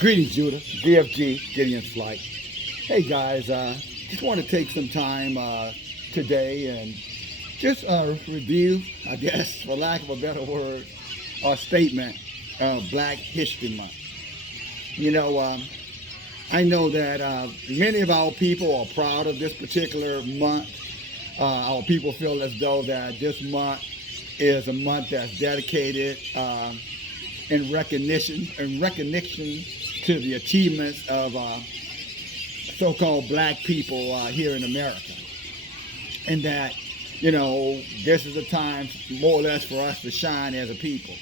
Greetings, Judah. DFG, Gideon's Flight. Hey, guys. Just want to take some time today and just review, I guess, for lack of a better word, or statement of Black History Month. You know, I know that many of our people are proud of this particular month. Our people feel as though that this month is a month that's dedicated in recognition to the achievements of so-called Black people here in America, and that, you know, this is a time more or less for us to shine as a people.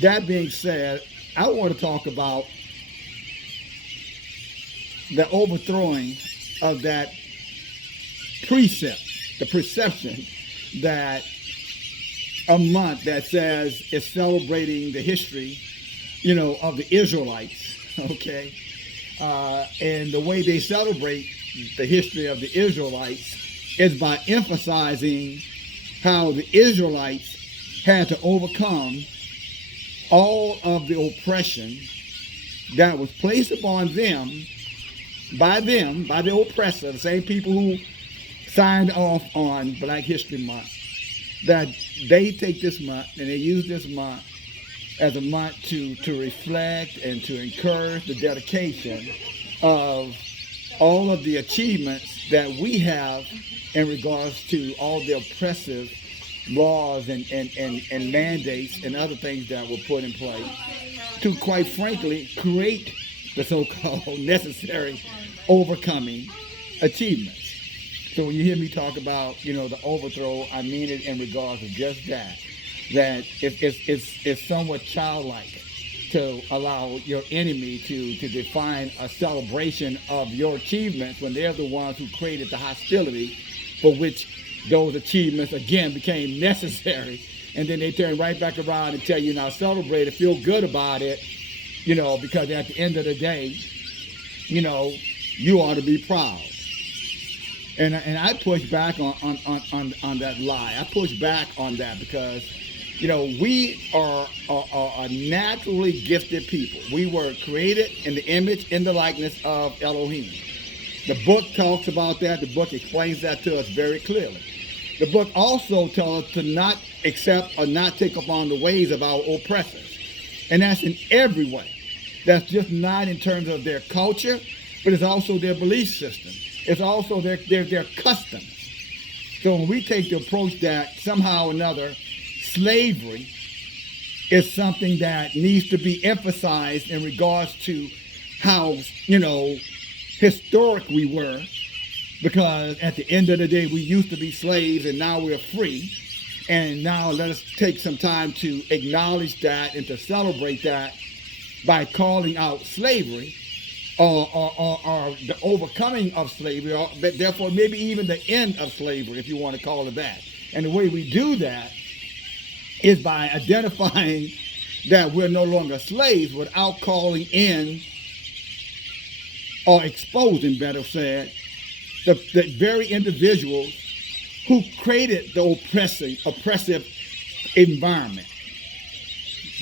That being said, I want to talk about the overthrowing of that precept, the perception that a month that says it's celebrating the history, you know, of the Israelites, okay? And the way they celebrate the history of the Israelites is by emphasizing how the Israelites had to overcome all of the oppression that was placed upon them, by the oppressor, the same people who signed off on Black History Month, that they take this month and they use this month as a month to reflect and to encourage the dedication of all of the achievements that we have in regards to all the oppressive laws and mandates and other things that were put in place to, quite frankly, create the so-called necessary overcoming achievements. So when you hear me talk about, you know, the overthrow, I mean it in regards to just that it's somewhat childlike to allow your enemy to define a celebration of your achievements when they're the ones who created the hostility for which those achievements, again, became necessary. And then they turn right back around and tell you, now celebrate it, feel good about it, you know, because at the end of the day, you know, you ought to be proud. And I push back on that lie. I push back on that because, you know, we are a naturally gifted people. We were created in the image, in the likeness of Elohim. The book talks about that. The book explains that to us very clearly. The book also tells us to not accept or not take upon the ways of our oppressors. And that's in every way. That's just not in terms of their culture, but it's also their belief system. It's also their customs. So when we take the approach that somehow or another slavery is something that needs to be emphasized in regards to how, you know, historic we were, because at the end of the day, we used to be slaves and now we're free. And now let us take some time to acknowledge that and to celebrate that by calling out slavery or the overcoming of slavery, or therefore maybe even the end of slavery, if you want to call it that. And the way we do that is by identifying that we're no longer slaves without calling in or exposing, better said, the very individuals who created the oppressive environment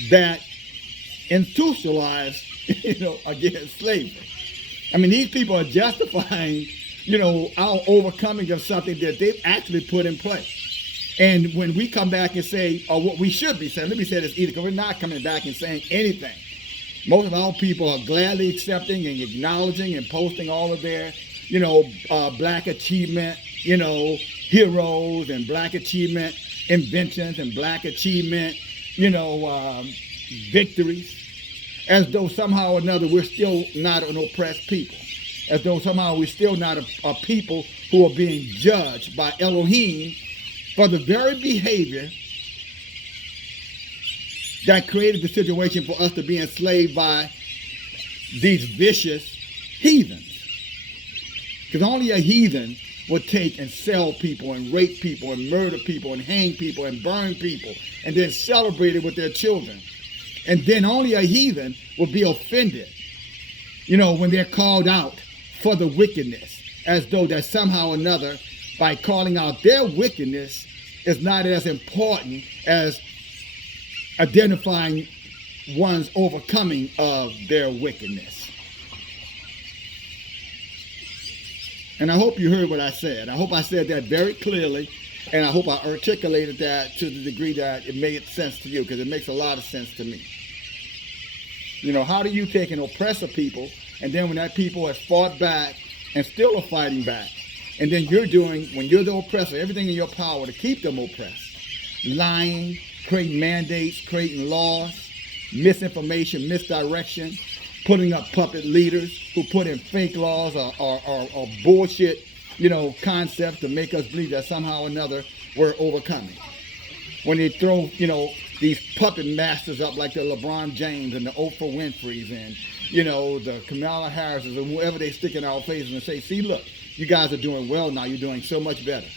that institutionalized, you know, against slavery. I mean, these people are justifying, you know, our overcoming of something that they've actually put in place. And when we come back and say, or what we should be saying, let me say this either, because we're not coming back and saying anything. Most of our people are gladly accepting and acknowledging and posting all of their, you know, Black achievement, you know, heroes and Black achievement inventions and Black achievement, you know, victories, as though somehow or another we're still not an oppressed people, as though somehow we're still not a people who are being judged by Elohim for the very behavior that created the situation for us to be enslaved by these vicious heathens. Because only a heathen would take and sell people and rape people and murder people and hang people and burn people and then celebrate it with their children. And then only a heathen will be offended, you know, when they're called out for the wickedness, as though that somehow or another, by calling out their wickedness, is not as important as identifying one's overcoming of their wickedness. And I hope you heard what I said. I hope I said that very clearly, and I hope I articulated that to the degree that it made sense to you, because it makes a lot of sense to me. You know, how do you take an oppressor people, and then when that people has fought back and still are fighting back, and then you're doing, when you're the oppressor, everything in your power to keep them oppressed, lying, creating mandates, creating laws, misinformation, misdirection, putting up puppet leaders who put in fake laws or bullshit, you know, concepts to make us believe that somehow or another we're overcoming. When they throw, you know, these puppet masters up like the LeBron James and the Oprah Winfreys and, you know, the Kamala Harrises and whoever they stick in our faces and say, see, look, you guys are doing well now. You're doing so much better.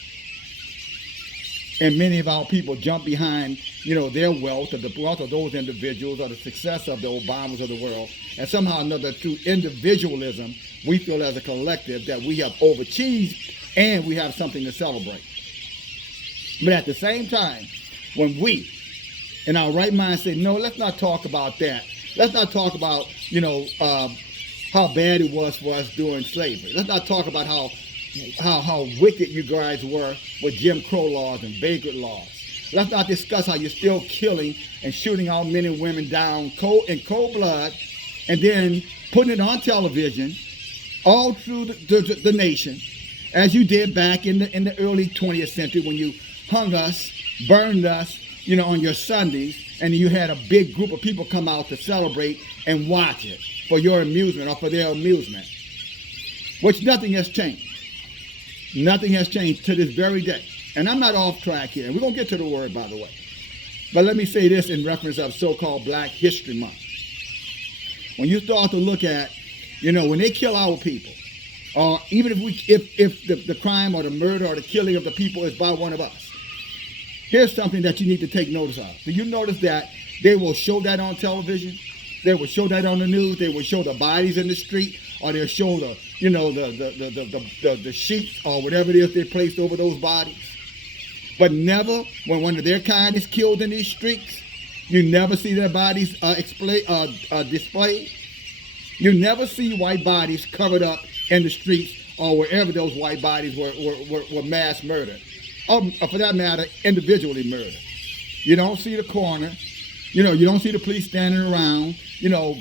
And many of our people jump behind, you know, their wealth or the wealth of those individuals or the success of the Obamas of the world. And somehow or another, through individualism, we feel as a collective that we have overachieved and we have something to celebrate. But at the same time, when we, in our right mind, say, no, let's not talk about that. Let's not talk about, you know, how bad it was for us during slavery. Let's not talk about how wicked you guys were with Jim Crow laws and vagrant laws. Let's not discuss how you're still killing and shooting our men and women down in cold blood and then putting it on television all through the nation, as you did back in the early 20th century when you hung us, burned us, you know, on your Sundays, and you had a big group of people come out to celebrate and watch it for your amusement or for their amusement, which nothing has changed. Nothing has changed to this very day. And I'm not off track here. We're going to get to the word, by the way. But let me say this in reference of so-called Black History Month. When you start to look at, you know, when they kill our people, or even if the crime or the murder or the killing of the people is by one of us, here's something that you need to take notice of. Do you notice that they will show that on television? They will show that on the news. They will show the bodies in the street, or they'll show the, you know, the sheets or whatever it is they placed over those bodies. But never, when one of their kind is killed in these streets, you never see their bodies displayed. You never see white bodies covered up in the streets or wherever those white bodies were mass murdered. Or for that matter, individually murdered. You don't see the coroner. You know, you don't see the police standing around, you know,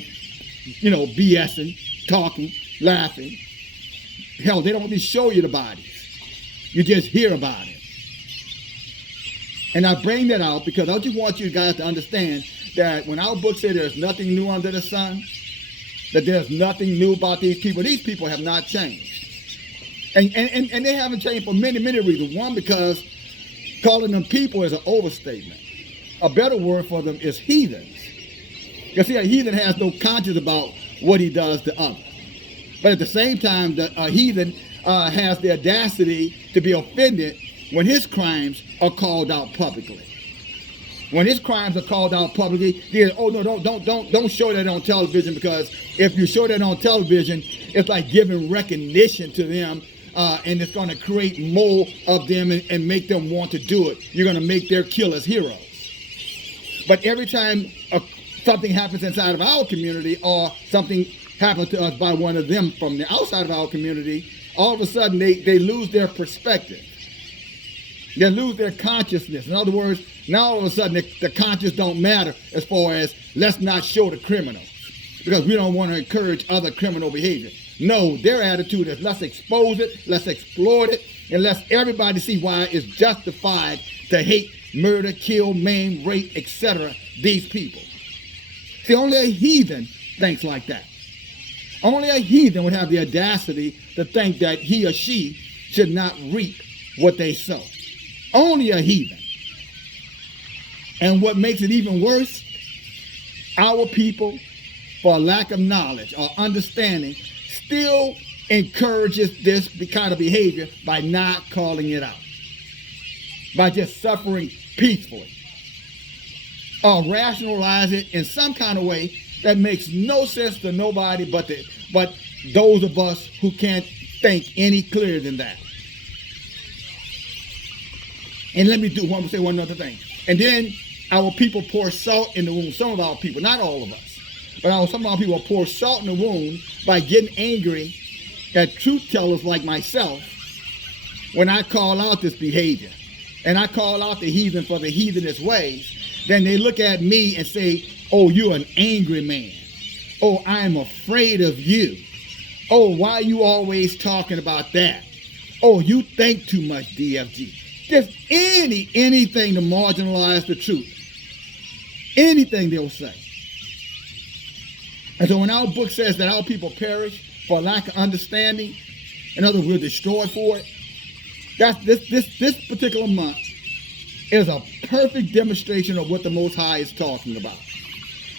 BSing, talking, laughing. Hell, they don't even show you the bodies. You just hear about it. And I bring that out because I just want you guys to understand that when our book says there's nothing new under the sun, that there's nothing new about these people have not changed. And they haven't changed for many, many reasons. One, because calling them people is an overstatement. A better word for them is heathens. You see, a heathen has no conscience about what he does to others. But at the same time, a heathen has the audacity to be offended when his crimes are called out publicly. When his crimes are called out publicly, oh no, don't show that on television, because if you show that on television, it's like giving recognition to them, and it's going to create more of them and make them want to do it. You're going to make their killers heroes. But every time something happens inside of our community or something happens to us by one of them from the outside of our community, all of a sudden they lose their perspective. They lose their consciousness. In other words, now all of a sudden the conscience don't matter as far as let's not show the criminals because we don't want to encourage other criminal behavior. No, their attitude is let's expose it, let's exploit it, and let's everybody see why it's justified to hate, murder, kill, maim, rape, etc. these people. See, only a heathen thinks like that. Only a heathen would have the audacity to think that he or she should not reap what they sow. Only a heathen. And what makes it even worse, our people, for lack of knowledge or understanding, still encourages this kind of behavior by not calling it out, by just suffering peacefully, or rationalize it in some kind of way that makes no sense to nobody but those of us who can't think any clearer than that. And let me say one other thing. And then our people pour salt in the wound. Some of our people, not all of us, but some of our people pour salt in the wound by getting angry at truth tellers like myself when I call out this behavior and I call out the heathen for the heathenist ways. Then they look at me and say, oh, you're an angry man. Oh, I'm afraid of you. Oh, why are you always talking about that? Oh, you think too much, DFG. Just anything to marginalize the truth. Anything they'll say. And so when our book says that our people perish for lack of understanding, in other words, we're destroyed for it, that's this particular month is a perfect demonstration of what the Most High is talking about.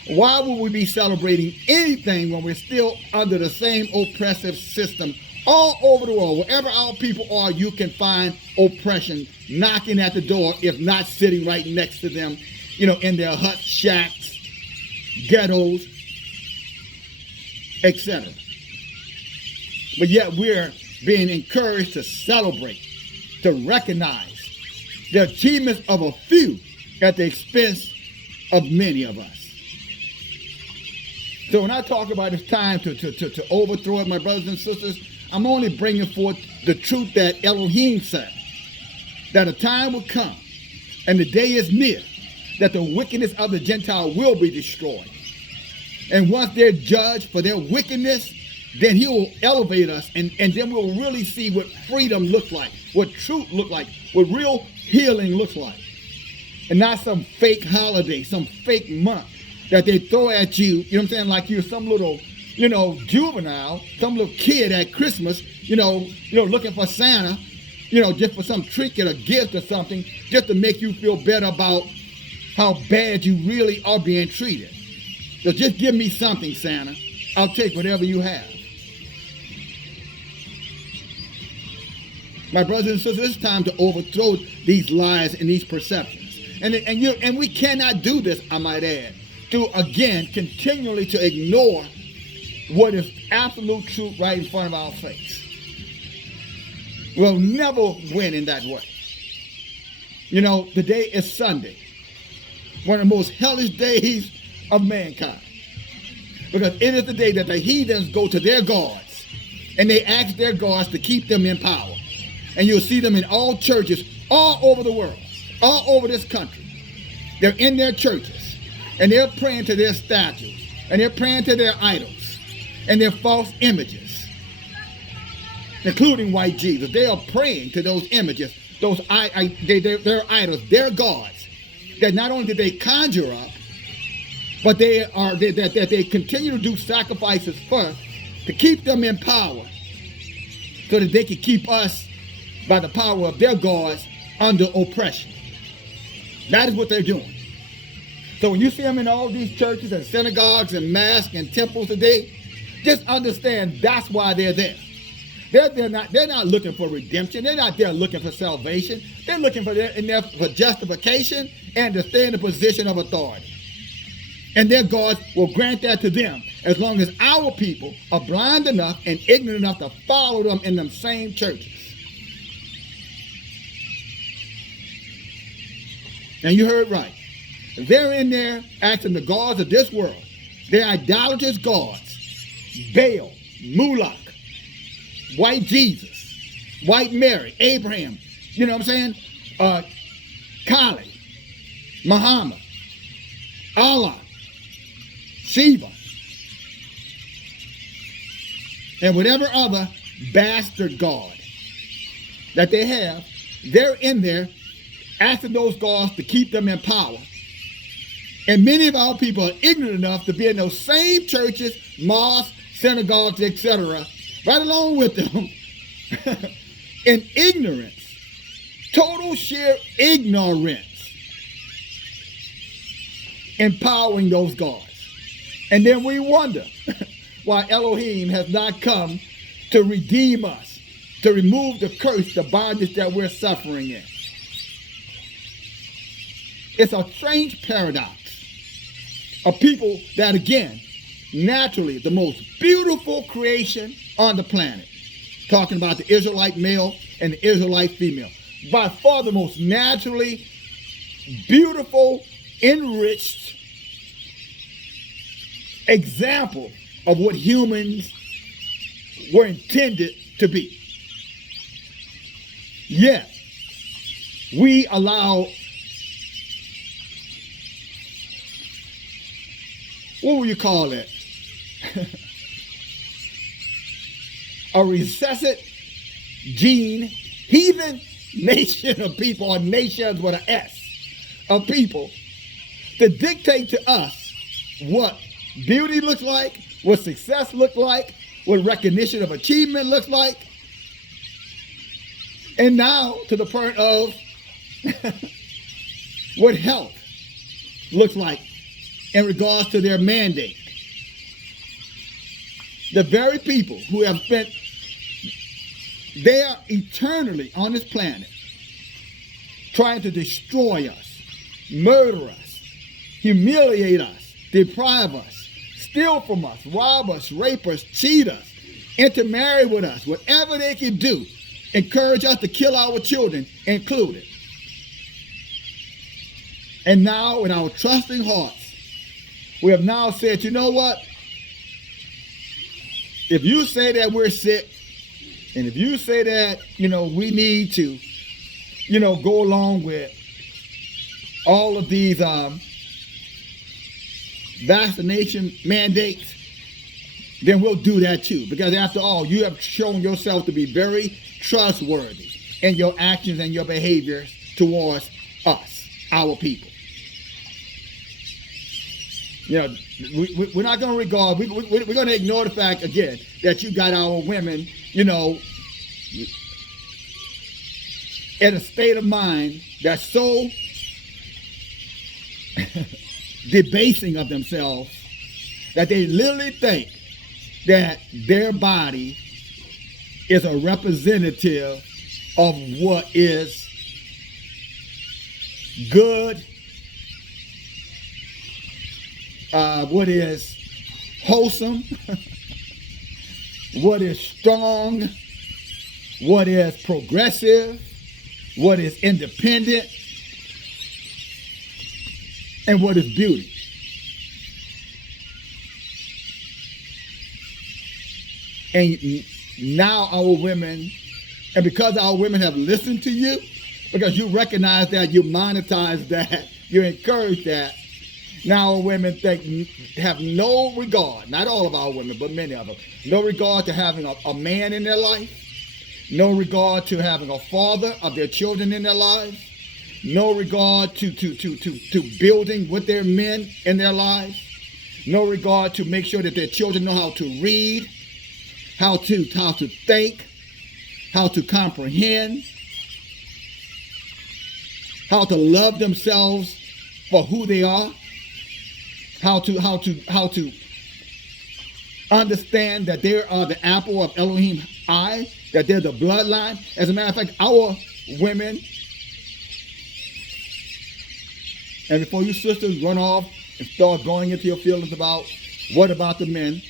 Why would we be celebrating anything when we're still under the same oppressive system all over the world? Wherever our people are, you can find oppression knocking at the door, if not sitting right next to them, in their huts, shacks, ghettos, etc. But yet we're being encouraged to celebrate, to recognize the achievements of a few at the expense of many of us. So when I talk about it's time to overthrow it, my brothers and sisters, I'm only bringing forth the truth that Elohim said, that a time will come, and the day is near, that the wickedness of the Gentile will be destroyed. And once they're judged for their wickedness, then he will elevate us, and then we'll really see what freedom looks like, what truth looks like, what real healing looks like. And not some fake holiday, some fake month that they throw at you, you know what I'm saying, like you're some little, juvenile, some little kid at Christmas, looking for Santa, just for some trinket or gift or something, just to make you feel better about how bad you really are being treated. So just give me something, Santa. I'll take whatever you have. My brothers and sisters, it's time to overthrow these lies and these perceptions. And we cannot do this, I might add, to, again, continually to ignore what is absolute truth right in front of our face. We'll never win in that way. Today is Sunday, one of the most hellish days of mankind. Because it is the day that the heathens go to their gods and they ask their gods to keep them in power. And you'll see them in all churches all over the world, all over this country. They're in their churches and they're praying to their statues and they're praying to their idols and their false images, including white Jesus. They are praying to those images, their idols, their gods, that not only did they conjure up, but that they continue to do sacrifices for, to keep them in power, so that they can keep us, by the power of their gods, under oppression. That is what they're doing. So when you see them in all these churches and synagogues and mosques and temples today, just understand that's why they're there. They're not looking for redemption. They're not there looking for salvation. They're looking for justification and to stay in a position of authority. And their gods will grant that to them as long as our people are blind enough and ignorant enough to follow them in them same churches. And you heard right. They're in there asking the gods of this world, their idolatrous gods, Baal, Moloch, white Jesus, white Mary, Abraham, you know what I'm saying? Kali, Muhammad, Allah, Shiva, and whatever other bastard god that they have, they're in there asking those gods to keep them in power. And many of our people are ignorant enough to be in those same churches, mosques, synagogues, etc., right along with them, in ignorance, total sheer ignorance, empowering those gods. And then we wonder why Elohim has not come to redeem us, to remove the curse, the bondage that we're suffering in. It's a strange paradox of people that, again, naturally the most beautiful creation on the planet, talking about the Israelite male and the Israelite female, by far the most naturally beautiful enriched example of what humans were intended to be. Yet, we allow, what would you call it? A recessive gene, heathen nation of people, or nations with an S, of people, to dictate to us what beauty looks like, what success looks like, what recognition of achievement looks like, and now to the point of what health looks like in regards to their mandate. The very people who have spent there eternally on this planet trying to destroy us, murder us, humiliate us, deprive us, steal from us, rob us, rape us, cheat us, intermarry with us, whatever they can do, encourage us to kill our children included. And now in our trusting hearts, we have now said, you know what? If you say that we're sick, and if you say that, we need to, go along with all of these vaccination mandates, then we'll do that too. Because after all, you have shown yourself to be very trustworthy in your actions and your behaviors towards us, our people. We're not going to regard, we're going to ignore the fact, again, that you got our women, in a state of mind that's so debasing of themselves that they literally think that their body is a representative of what is good, what is wholesome, what is strong, what is progressive, what is independent, and what is beauty. And now our women, and because our women have listened to you, because you recognize that, you monetize that, you encourage that, now our women have no regard, not all of our women, but many of them, no regard to having a man in their life, no regard to having a father of their children in their lives, no regard to building with their men in their lives, no regard to make sure that their children know how to read, how to think, how to comprehend, how to love themselves for who they are, how to understand that they are the apple of Elohim's eye, that they're the bloodline. As a matter of fact, our women, and before you sisters run off and start going into your feelings about what about the men,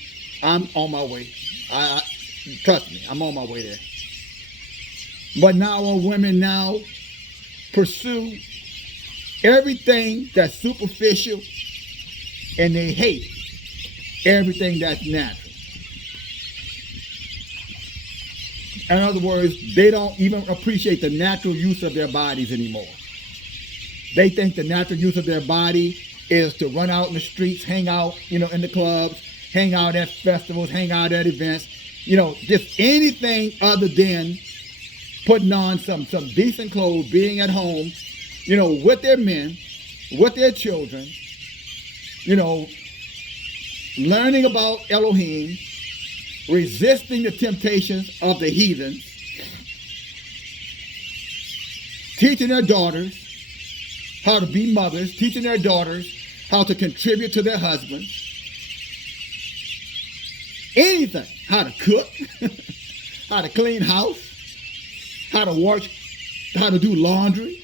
I'm on my way. Trust me, I'm on my way there. But now our women now pursue everything that's superficial, and they hate everything that's natural. In other words, they don't even appreciate the natural use of their bodies anymore. They think the natural use of their body is to run out in the streets, hang out, in the clubs, hang out at festivals, hang out at events, just anything other than putting on some decent clothes, being at home, with their men, with their children, learning about Elohim, resisting the temptations of the heathens, teaching their daughters how to be mothers, teaching their daughters how to contribute to their husbands, anything, how to cook, how to clean house, how to work, how to do laundry.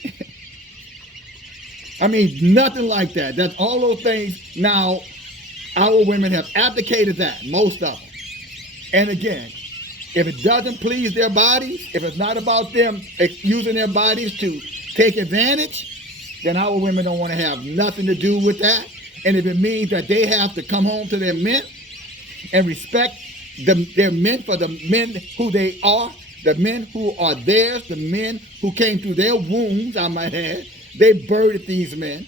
I mean, nothing like that. That's all those things. Now, our women have abdicated that, most of them. And again, if it doesn't please their bodies, if it's not about them using their bodies to take advantage, then our women don't want to have nothing to do with that. And if it means that they have to come home to their men and respect their men for the men who they are, the men who are theirs, the men who came through their wombs, I might add, they birthed these men.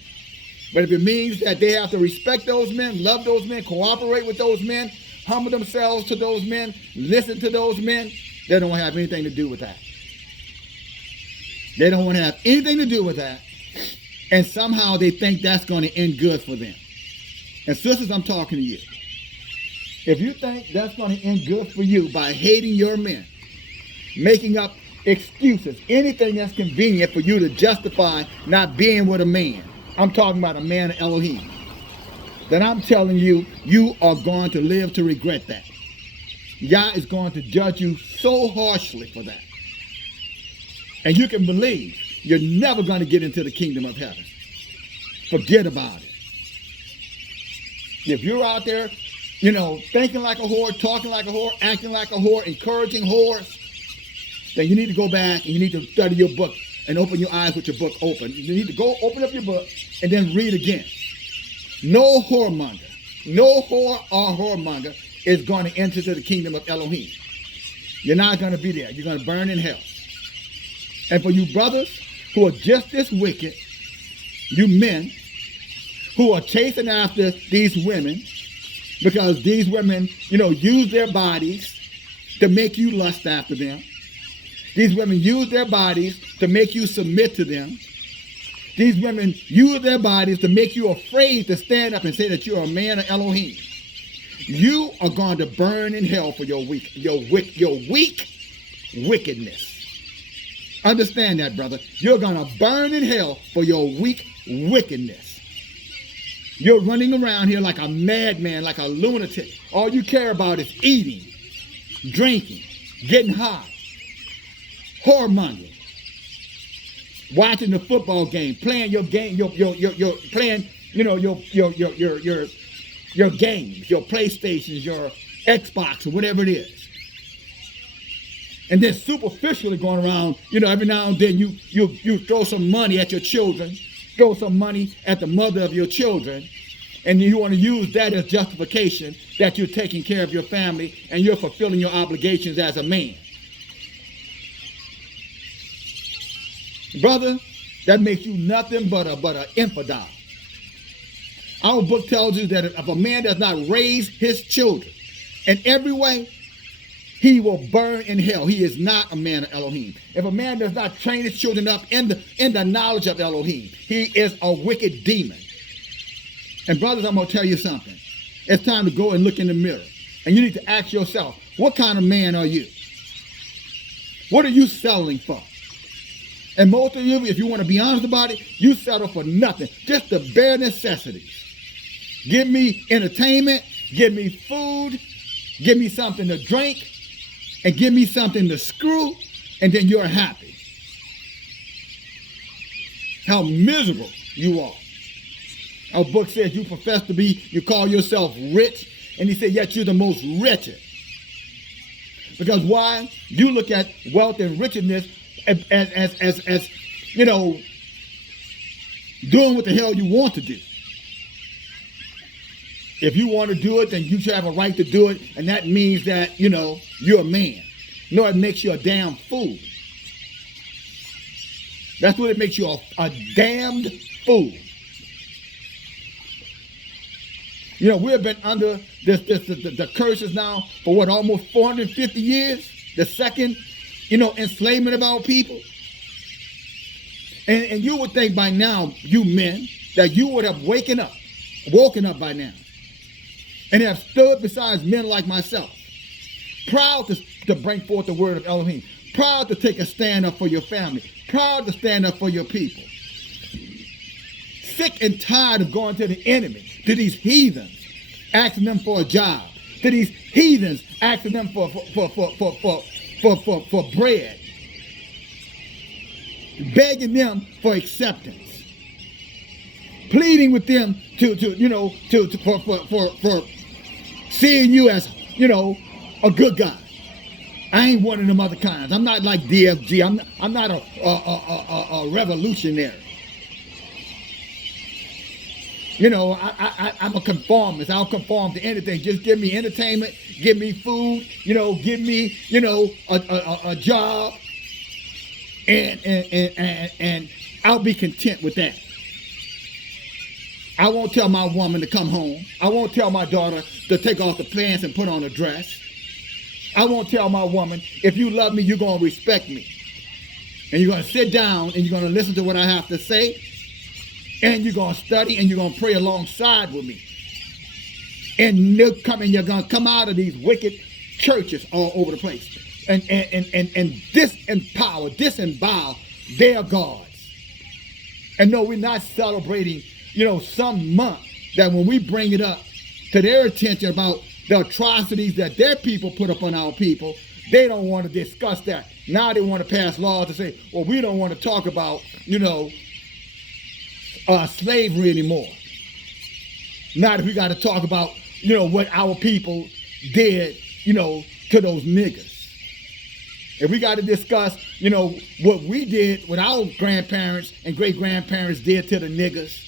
But if it means that they have to respect those men, love those men, cooperate with those men, humble themselves to those men, listen to those men, they don't have anything to do with that. They don't want to have anything to do with that. And somehow they think that's going to end good for them. And sisters, I'm talking to you. If you think that's going to end good for you by hating your men, making up excuses, anything that's convenient for you to justify not being with a man, I'm talking about a man of Elohim, then I'm telling you, you are going to live to regret that. Yah is going to judge you so harshly for that. And you can believe you're never going to get into the kingdom of heaven. Forget about it. If you're out there, thinking like a whore, talking like a whore, acting like a whore, encouraging whores, then you need to go back and you need to study your book and open your eyes with your book open. You need to go open up your book and then read again. No whoremonger, no whore or whoremonger is going to enter to the kingdom of Elohim. You're not going to be there. You're going to burn in hell. And for you brothers who are just as wicked, you men who are chasing after these women, because these women, use their bodies to make you lust after them. These women use their bodies to make you submit to them. These women use their bodies to make you afraid to stand up and say that you're a man of Elohim. You are going to burn in hell for your weak wickedness. Understand that, brother. You're going to burn in hell for your weak wickedness. You're running around here like a madman, like a lunatic. All you care about is eating, drinking, getting high, whoremongering, watching the football game, playing your game, your playing, your games, your PlayStations, your Xbox, or whatever it is. And then superficially going around, every now and then you throw some money at your children, throw some money at the mother of your children, and you want to use that as justification that you're taking care of your family and you're fulfilling your obligations as a man. Brother, that makes you nothing but an infidel. Our book tells you that if a man does not raise his children in every way, he will burn in hell. He is not a man of Elohim. If a man does not train his children up in the knowledge of Elohim, he is a wicked demon. And brothers, I'm going to tell you something. It's time to go and look in the mirror. And you need to ask yourself, what kind of man are you? What are you settling for? And most of you, if you want to be honest about it, you settle for nothing. Just the bare necessities. Give me entertainment, give me food, give me something to drink, and give me something to screw, and then you're happy. How miserable you are. Our book says you call yourself rich, and he said, yet you're the most wretched. Because why? You look at wealth and richness as doing what the hell you want to do. If you want to do it, then you should have a right to do it, and that means that, you're a man. No, it makes you a damn fool. That's what it makes you, a damned fool. We have been under the curses now for almost 450 years? The second, enslavement of our people. And you would think by now, you men, that you would have woken up by now, and have stood beside men like myself, proud to bring forth the word of Elohim, proud to take a stand up for your family, proud to stand up for your people. Sick and tired of going to the enemy, to these heathens, asking them for a job, to these heathens asking them for bread, begging them for acceptance, pleading with them for seeing you as a good guy. I ain't one of them other kinds. I'm not like DFG. I'm not a revolutionary. You know, I'm a conformist. I'll conform to anything. Just give me entertainment, give me food, you know, give me, you know, a job, and I'll be content with that. I won't tell my woman to come home. I won't tell my daughter to take off the pants and put on a dress. I won't tell my woman, if you love me, you're going to respect me. And you're going to sit down and you're going to listen to what I have to say. And you're going to study and you're going to pray alongside with me. And you're going to come out of these wicked churches all over the place. And disembowel their gods. And no, we're not celebrating, you know, some month that when we bring it up to their attention about the atrocities that their people put upon our people, they don't want to discuss that. Now they want to pass laws to say, well, we don't want to talk about, you know, slavery anymore. Now that we got to talk about, you know, what our people did, you know, to those niggers. If we got to discuss, you know, what we did, what our grandparents and great-grandparents did to the niggers,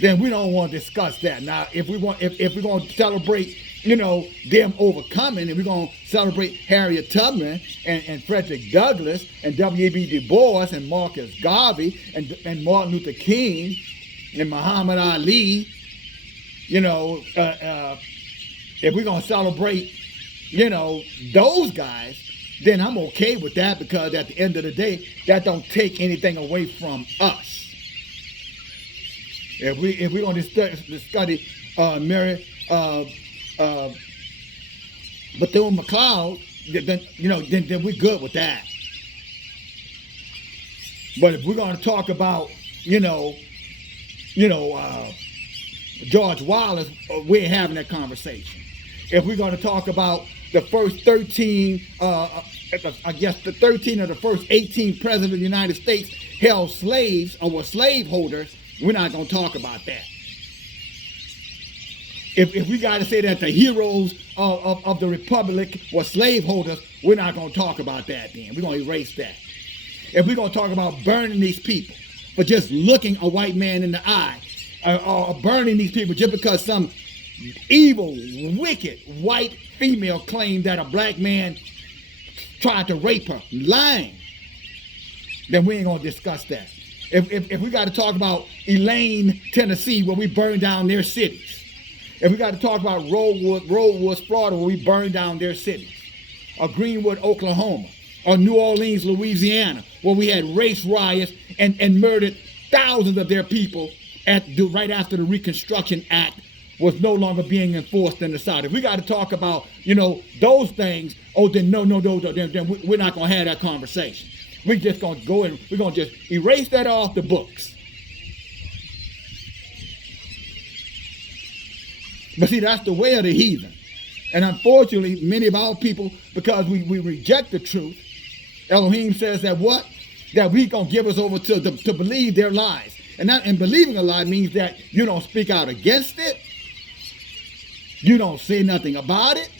then we don't want to discuss that. Now, if we're going to celebrate, you know, them overcoming, and we're going to celebrate Harriet Tubman and Frederick Douglass and W.E.B. Du Bois and Marcus Garvey and Martin Luther King and Muhammad Ali, you know, if we're going to celebrate, you know, those guys, then I'm okay with that, because at the end of the day, that don't take anything away from us. If we're going to study Mary Bethune-McLeod, then, you know, then we're good with that. But if we're going to talk about, you know, George Wallace, we're having that conversation. If we're going to talk about the first 13, I guess the 13 of the first 18 presidents of the United States held slaves or were slaveholders, we're not going to talk about that. If we got to say that the heroes of the Republic were slaveholders, we're not going to talk about that then. We're going to erase that. If we're going to talk about burning these people for just looking a white man in the eye, or burning these people just because some evil, wicked white female claimed that a black man tried to rape her, lying, then we ain't going to discuss that. If we got to talk about Elaine, Tennessee, where we burned down their cities. If we got to talk about Rosewood, Florida, where we burned down their cities. Or Greenwood, Oklahoma. Or New Orleans, Louisiana, where we had race riots and murdered thousands of their people right after the Reconstruction Act was no longer being enforced in the South. If we got to talk about, you know, those things, then no, then we're not going to have that conversation. We're just going to go and we're going to just erase that off the books. But see, that's the way of the heathen. And unfortunately, many of our people, because we reject the truth, Elohim says that what? That we going to give us over to believe their lies. And believing a lie means that you don't speak out against it. You don't say nothing about it.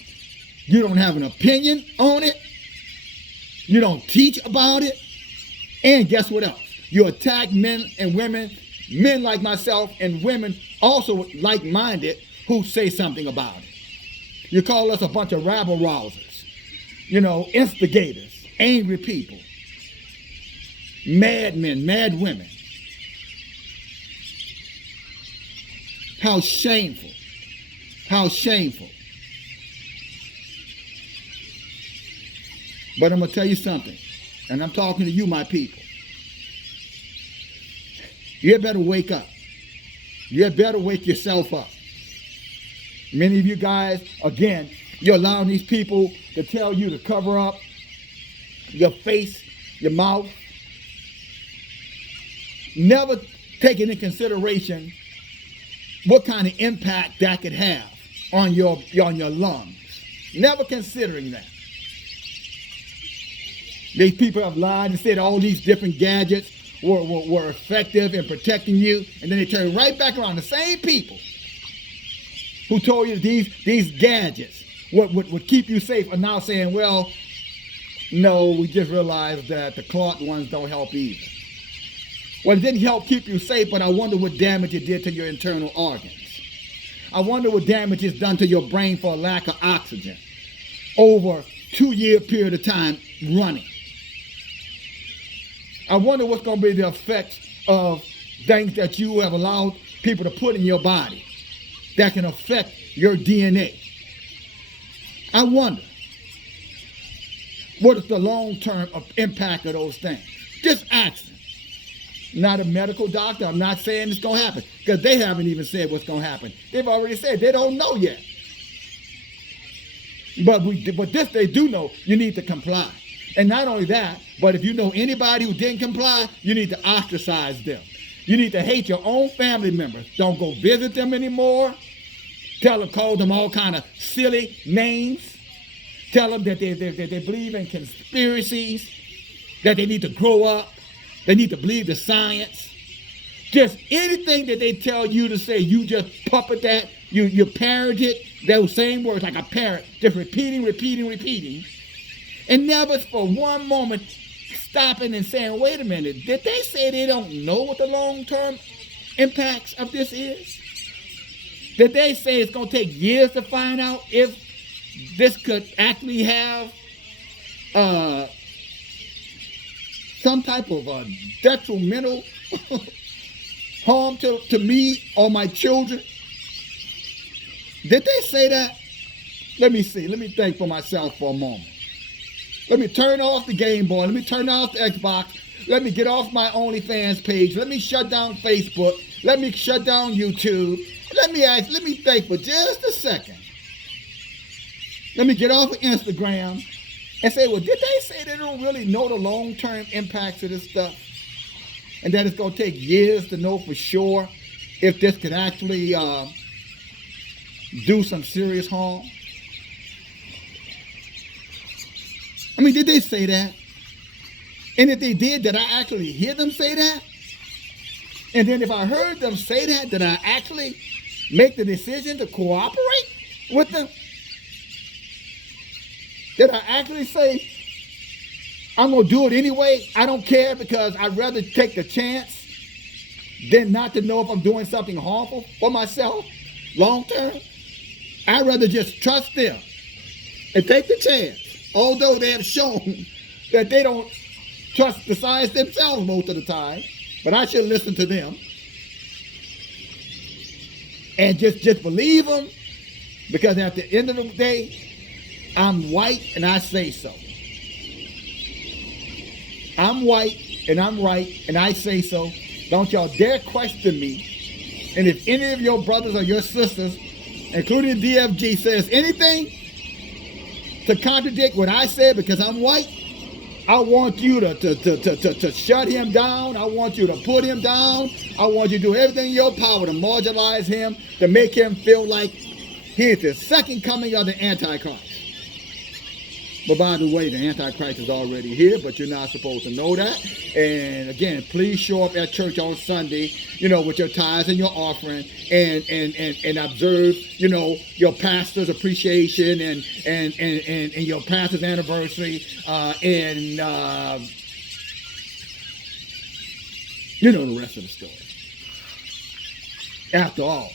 You don't have an opinion on it. You don't teach about it. And guess what else? You attack men and women, men like myself and women also like-minded who say something about it. You call us a bunch of rabble-rousers, you know, instigators, angry people, mad men, mad women. How shameful. How shameful. But I'm going to tell you something, and I'm talking to you, my people. You better wake up. You better wake yourself up. Many of you guys, again, you're allowing these people to tell you to cover up your face, your mouth. Never taking into consideration what kind of impact that could have on your lungs. Never considering that. These people have lied and said all these different gadgets were effective in protecting you, and then they turn right back around. The same people who told you these gadgets would keep you safe are now saying, well, no, we just realized that the cloth ones don't help either. Well, it didn't help keep you safe, but I wonder what damage it did to your internal organs. I wonder what damage it's done to your brain for a lack of oxygen over a 2-year period of time running. I wonder what's going to be the effect of things that you have allowed people to put in your body that can affect your DNA. I wonder what is the long-term impact of those things. Just asking. Not a medical doctor. I'm not saying it's going to happen because they haven't even said what's going to happen. They've already said they don't know yet. But this they do know. You need to comply. And not only that, but if you know anybody who didn't comply, you need to ostracize them. You need to hate your own family members. Don't go visit them anymore. Call them all kind of silly names. Tell them that they believe in conspiracies, that they need to grow up. They need to believe the science. Just anything that they tell you to say, you just puppet that. You parrot it, those same words like a parrot, just repeating. And never for one moment stopping and saying, wait a minute, did they say they don't know what the long-term impacts of this is? Did they say it's going to take years to find out if this could actually have some type of detrimental harm to me or my children? Did they say that? Let me see. Let me think for myself for a moment. Let me turn off the Game Boy. Let me turn off the Xbox. Let me get off my OnlyFans page. Let me shut down Facebook. Let me shut down YouTube. Let me think for just a second. Let me get off of Instagram and say, well, did they say they don't really know the long-term impacts of this stuff? And that it's going to take years to know for sure if this could actually do some serious harm? I mean, did they say that? And if they did I actually hear them say that? And then if I heard them say that, did I actually make the decision to cooperate with them? Did I actually say, I'm going to do it anyway? I don't care because I'd rather take the chance than not to know if I'm doing something harmful for myself long term? I'd rather just trust them and take the chance. Although they have shown that they don't trust the science themselves most of the time, but I should listen to them and just believe them, because at the end of the day, I'm white and I say so. I'm white and I'm right and I say so. Don't y'all dare question me. And if any of your brothers or your sisters, including DFG, says anything to contradict what I said because I'm white, I want you to shut him down. I want you to put him down. I want you to do everything in your power to marginalize him, to make him feel like he is the second coming of the Antichrist. But by the way, the Antichrist is already here, but you're not supposed to know that. And again, please show up at church on Sunday, with your tithes and your offering, and observe, your pastor's appreciation and your pastor's anniversary, and the rest of the story. After all,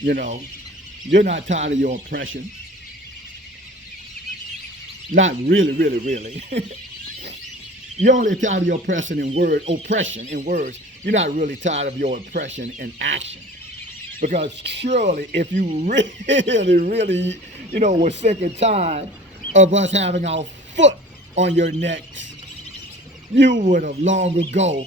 you're not tired of your oppression. Not really, really, really. You're only tired of your oppression in words. You're not really tired of your oppression in action. Because surely if you really, really, were sick and tired of us having our foot on your necks, you would have long ago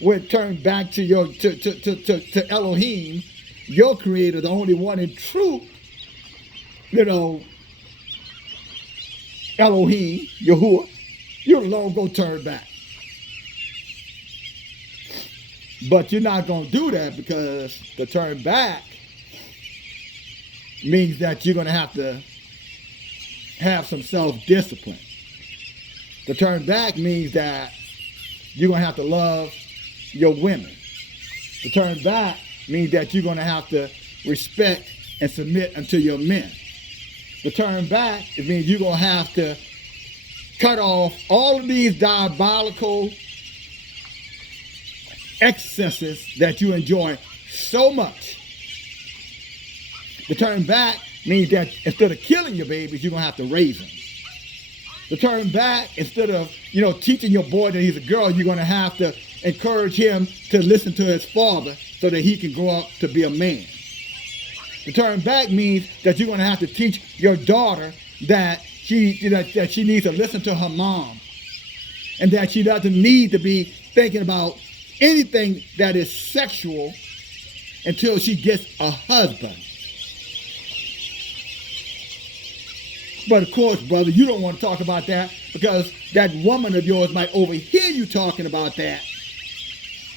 would turn back to to Elohim, your creator, the only one in truth, Elohim, Yahuwah, you're long going to turn back. But you're not going to do that, because to turn back means that you're going to have some self-discipline. To turn back means that you're going to have to love your women. To turn back means that you're going to have to respect and submit unto your men. To turn back, it means you're going to have to cut off all of these diabolical excesses that you enjoy so much. To turn back means that instead of killing your babies, you're going to have to raise them. To turn back, instead of, teaching your boy that he's a girl, you're going to have to encourage him to listen to his father so that he can grow up to be a man. To turn back means that you're going to have to teach your daughter that she needs to listen to her mom, and that she doesn't need to be thinking about anything that is sexual until she gets a husband. But of course, brother, you don't want to talk about that because that woman of yours might overhear you talking about that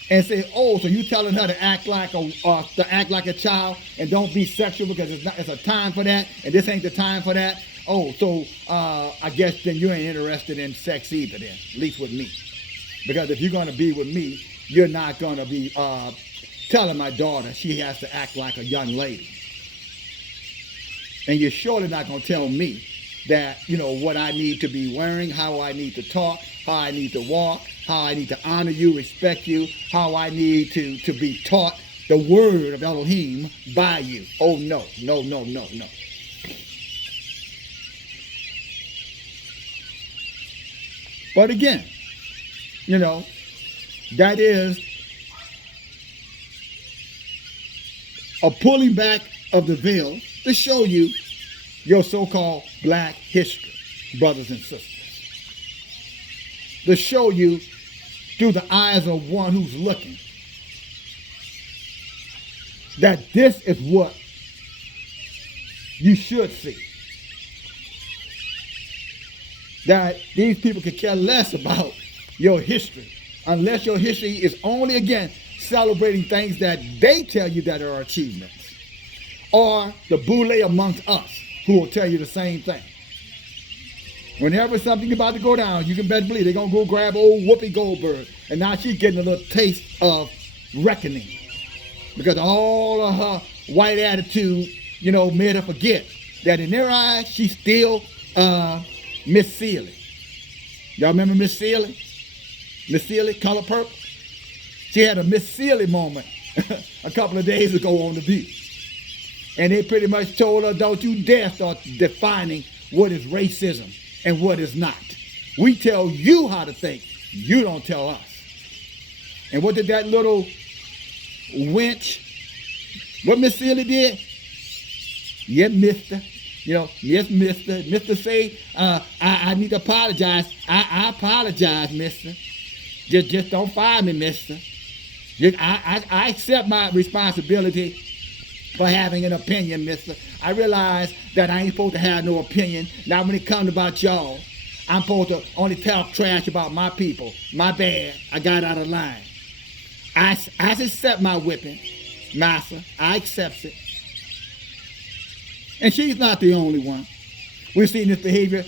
and say, "Oh, so you telling her to act like a child and don't be sexual because it's a time for that, and this ain't the time for that." Oh, so I guess then you ain't interested in sex either then, at least with me. Because if you're going to be with me, you're not going to be telling my daughter she has to act like a young lady. And you're surely not going to tell me that, what I need to be wearing, how I need to talk, how I need to walk, how I need to honor you, respect you, how I need to be taught the word of Elohim by you. Oh, no, no, no, no, no. But again, that is a pulling back of the veil to show you your so-called black history, brothers and sisters. To show you through the eyes of one who's looking that this is what you should see. That these people could care less about your history, unless your history is only, again, celebrating things that they tell you that are achievements, or the boule amongst us who will tell you the same thing. Whenever something's about to go down, you can better believe they're going to go grab old Whoopi Goldberg, and now she's getting a little taste of reckoning because all of her white attitude, made her forget that in their eyes, she's still Miss Sealy. Y'all remember Miss Sealy? Miss Sealy, Color Purple? She had a Miss Sealy moment a couple of days ago on The View. And they pretty much told her, don't you dare start defining what is racism and what is not. We tell you how to think. You don't tell us. And what did that little wench, what Miss Sealy did? Yeah, mister. Yes, mister. Mister say, I need to apologize. I apologize, mister. Just don't fire me, mister. I accept my responsibility for having an opinion, mister. I realize that I ain't supposed to have no opinion. Now when it comes about y'all, I'm supposed to only talk trash about my people. My bad. I got out of line. I accept my whipping, master. I accept it. And she's not the only one. We've seen this behavior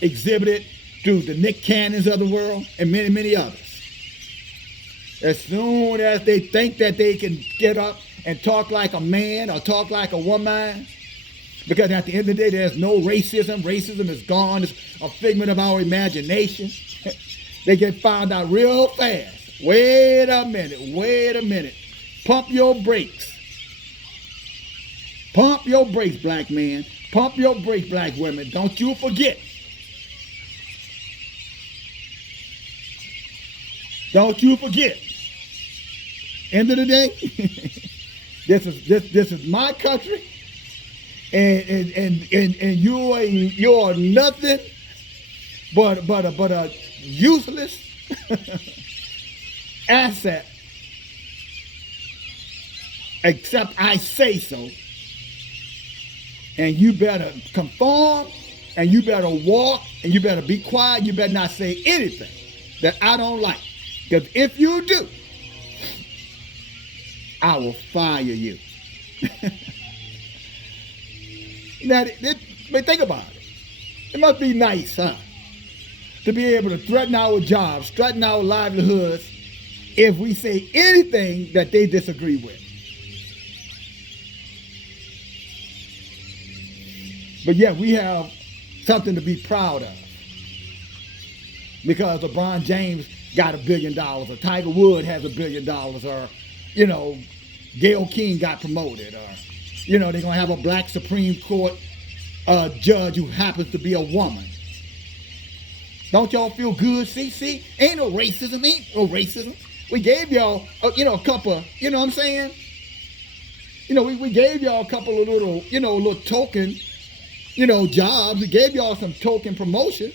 exhibited through the Nick Cannons of the world and many, many others. As soon as they think that they can get up and talk like a man or talk like a woman, because at the end of the day, there's no racism. Racism is gone. It's a figment of our imagination. They get found out real fast. Wait a minute. Pump your brakes. Pump your brakes, black man. Pump your brakes, black women. Don't you forget. Don't you forget. End of the day, this is my country, and you are nothing but a useless asset, except I say so. And you better conform, and you better walk, and you better be quiet. You better not say anything that I don't like. Because if you do, I will fire you. But think about it. It must be nice, huh? To be able to threaten our jobs, threaten our livelihoods, if we say anything that they disagree with. But yet we have something to be proud of. Because LeBron James got $1 billion, or Tiger Woods has $1 billion, or, you know, Gayle King got promoted, or, you know, they're going to have a black Supreme Court judge who happens to be a woman. Don't y'all feel good? See? Ain't no racism. We gave y'all, you know, a couple, you know what I'm saying? You know, we gave y'all a couple of little, you know, little token, you know, jobs. We gave y'all some token promotion.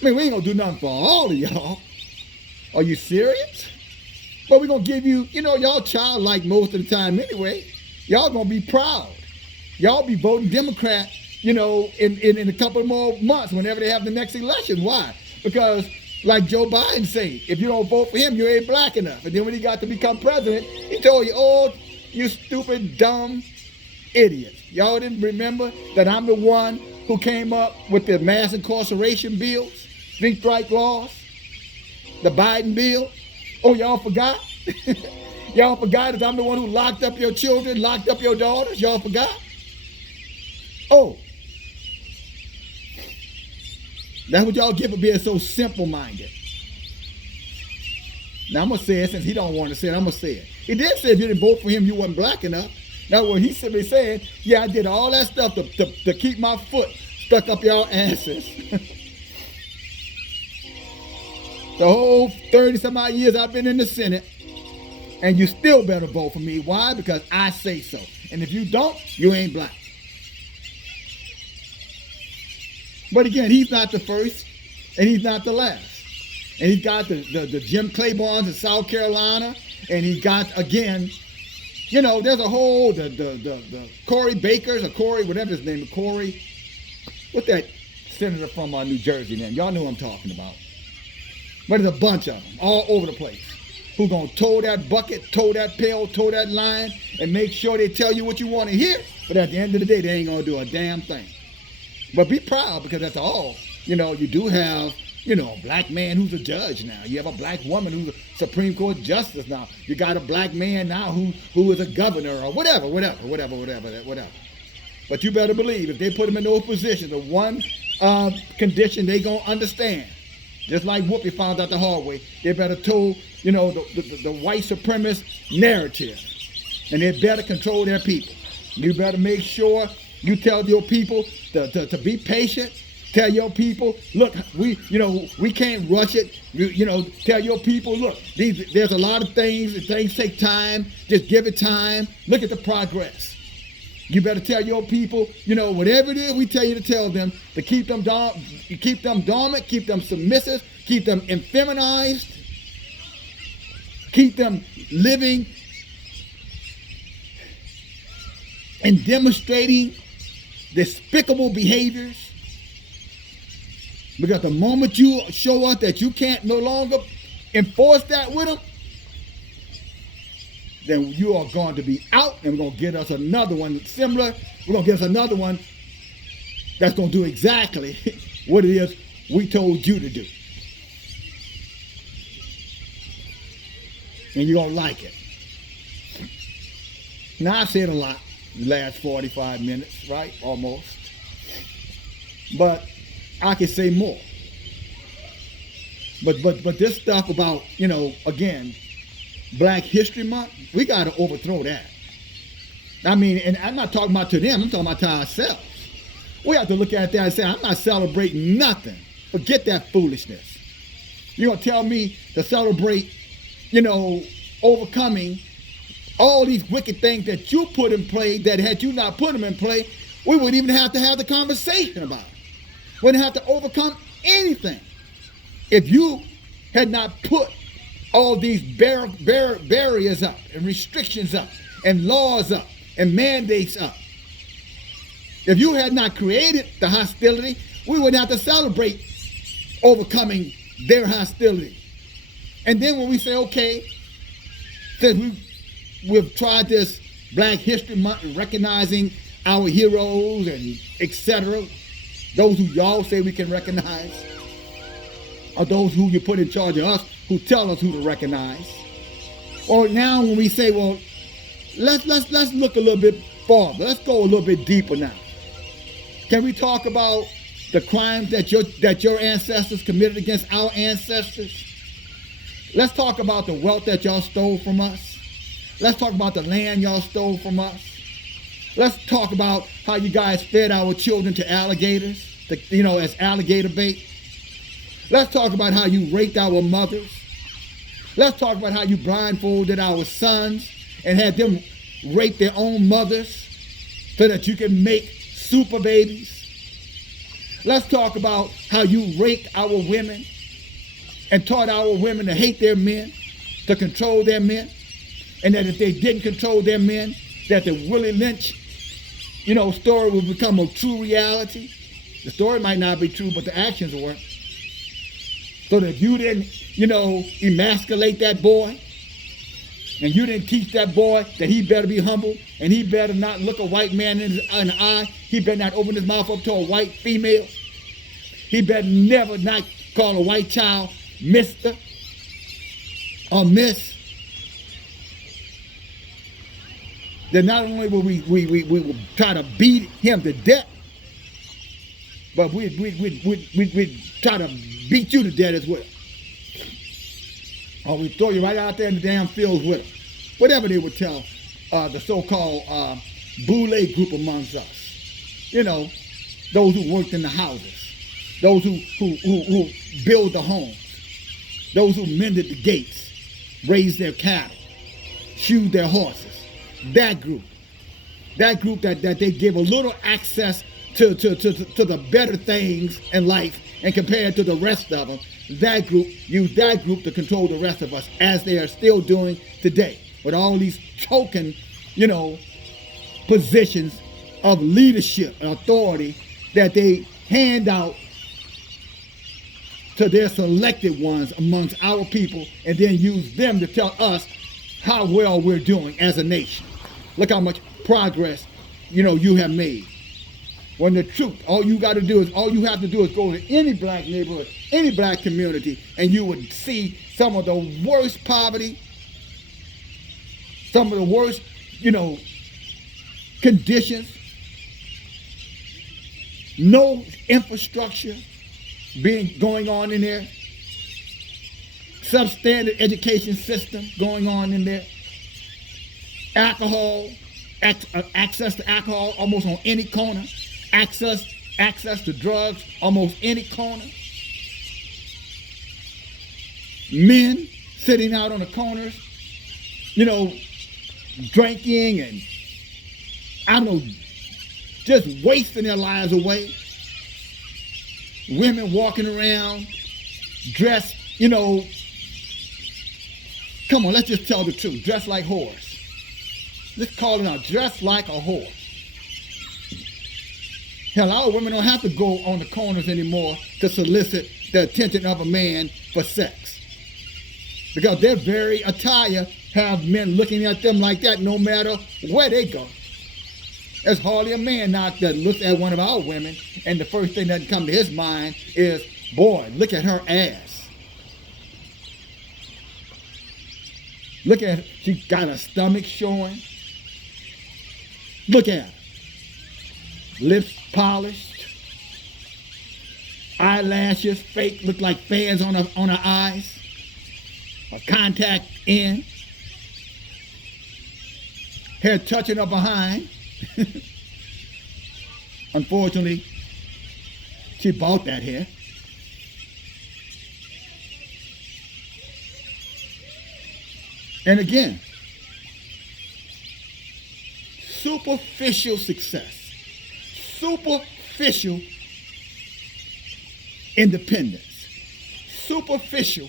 I mean, we ain't going to do nothing for all of y'all. Are you serious? But we're going to give you, you know, y'all childlike most of the time anyway. Y'all going to be proud. Y'all be voting Democrat, you know, in a couple more months whenever they have the next election. Why? Because, like Joe Biden say, if you don't vote for him, you ain't black enough. And then when he got to become president, he told you, oh, you stupid, dumb idiots. Y'all didn't remember that I'm the one who came up with the mass incarceration bills, 3 strike laws, the Biden bill? Oh, y'all forgot? Y'all forgot that I'm the one who locked up your children, locked up your daughters? Y'all forgot? Oh. That's what y'all get for being so simple-minded. Now, I'm going to say it since he don't want to say it. I'm going to say it. He did say if you didn't vote for him, you wasn't black enough. Now, what he's simply saying, yeah, I did all that stuff to keep my foot stuck up y'all asses. The whole 30-some-odd years I've been in the Senate, and you still better vote for me. Why? Because I say so. And if you don't, you ain't black. But again, he's not the first, and he's not the last. And he's got the Jim Claibornes in South Carolina, and he got, again, you know, there's a whole, the Corey Bakers, or Corey, whatever his name is, Corey, what's that senator from New Jersey name? Y'all know who I'm talking about. But there's a bunch of them all over the place who gonna toe that bucket, toe that pail, toe that line, and make sure they tell you what you want to hear. But at the end of the day, they ain't gonna do a damn thing. But be proud, because that's all. You know, you do have, you know, a black man who's a judge now. You have a black woman who's a Supreme Court justice now. You got a black man now who is a governor or whatever. But you better believe if they put him in those positions, the one condition they gonna understand, just like Whoopi found out the hard way, they better toe, you know, the white supremacist narrative, and they better control their people. You better make sure you tell your people to be patient. Tell your people, look, we can't rush it. You know, tell your people, look, there's a lot of things, and things take time. Just give it time. Look at the progress. You better tell your people, you know, whatever it is we tell you to tell them, to keep them dormant, keep them submissive, keep them effeminized, keep them living and demonstrating despicable behaviors. Because the moment you show us that you can't no longer enforce that with them, then you are going to be out, and we're going to get us another one similar. We're going to get us another one that's going to do exactly what it is we told you to do. And you're going to like it. Now, I've said a lot the last 45 minutes, right? Almost. But I could say more. But this stuff about, you know, again, Black History Month, we got to overthrow that. I mean, and I'm not talking about to them, I'm talking about to ourselves. We have to look at that and say, I'm not celebrating nothing. Forget that foolishness. You're going to tell me to celebrate, you know, overcoming all these wicked things that you put in play, that had you not put them in play, we wouldn't even have to have the conversation about it. We wouldn't have to overcome anything if you had not put all these barriers up and restrictions up and laws up and mandates up. If you had not created the hostility, we wouldn't have to celebrate overcoming their hostility. And then when we say, okay, since we've tried this Black History Month and recognizing our heroes and etc., those who y'all say we can recognize, or those who you put in charge of us who tell us who to recognize. Or now when we say, well, let's look a little bit farther. Let's go a little bit deeper now. Can we talk about the crimes that your ancestors committed against our ancestors? Let's talk about the wealth that y'all stole from us. Let's talk about the land y'all stole from us. Let's talk about how you guys fed our children to alligators, as alligator bait. Let's talk about how you raped our mothers. Let's talk about how you blindfolded our sons and had them rape their own mothers so that you can make super babies. Let's talk about how you raped our women and taught our women to hate their men, to control their men, and that if they didn't control their men, that the Willie Lynch, story would become a true reality. The story might not be true, but the actions were. So that you didn't, emasculate that boy, and you didn't teach that boy that he better be humble, and he better not look a white man in the eye. He better not open his mouth up to a white female. He better never not call a white child Mr. or Miss. Then not only will we will try to beat him to death, but we try to beat you to death as well. Or we throw you right out there in the damn fields with them. Whatever they would tell the so-called boule group amongst us. Those who worked in the houses. Those who build the homes. Those who mended the gates. Raised their cattle. Shoed their horses. That group that they give a little access to the better things in life and compared to the rest of them, that group use that group to control the rest of us, as they are still doing today with all these token, positions of leadership and authority that they hand out to their selected ones amongst our people, and then use them to tell us how well we're doing as a nation. Look how much progress, you have made. When the truth, all you have to do is go to any black neighborhood, any black community, and you would see some of the worst poverty, some of the worst, conditions, no infrastructure going on in there, substandard education system going on in there, alcohol, access to alcohol almost on any corner, access to drugs almost any corner, men sitting out on the corners, drinking and, just wasting their lives away, women walking around dressed, come on, let's just tell the truth, dressed like whores. Let's call it out, dressed like a whore. Hell, our women don't have to go on the corners anymore to solicit the attention of a man for sex. Because their very attire have men looking at them like that no matter where they go. There's hardly a man out there that looks at one of our women and the first thing that comes to his mind is, boy, look at her ass. Look at her, she got her stomach showing. Look at her. Lips polished. Eyelashes fake, look like fans on her eyes. Her contact in. Hair touching her behind. Unfortunately, she bought that hair. And again, superficial success, superficial independence, superficial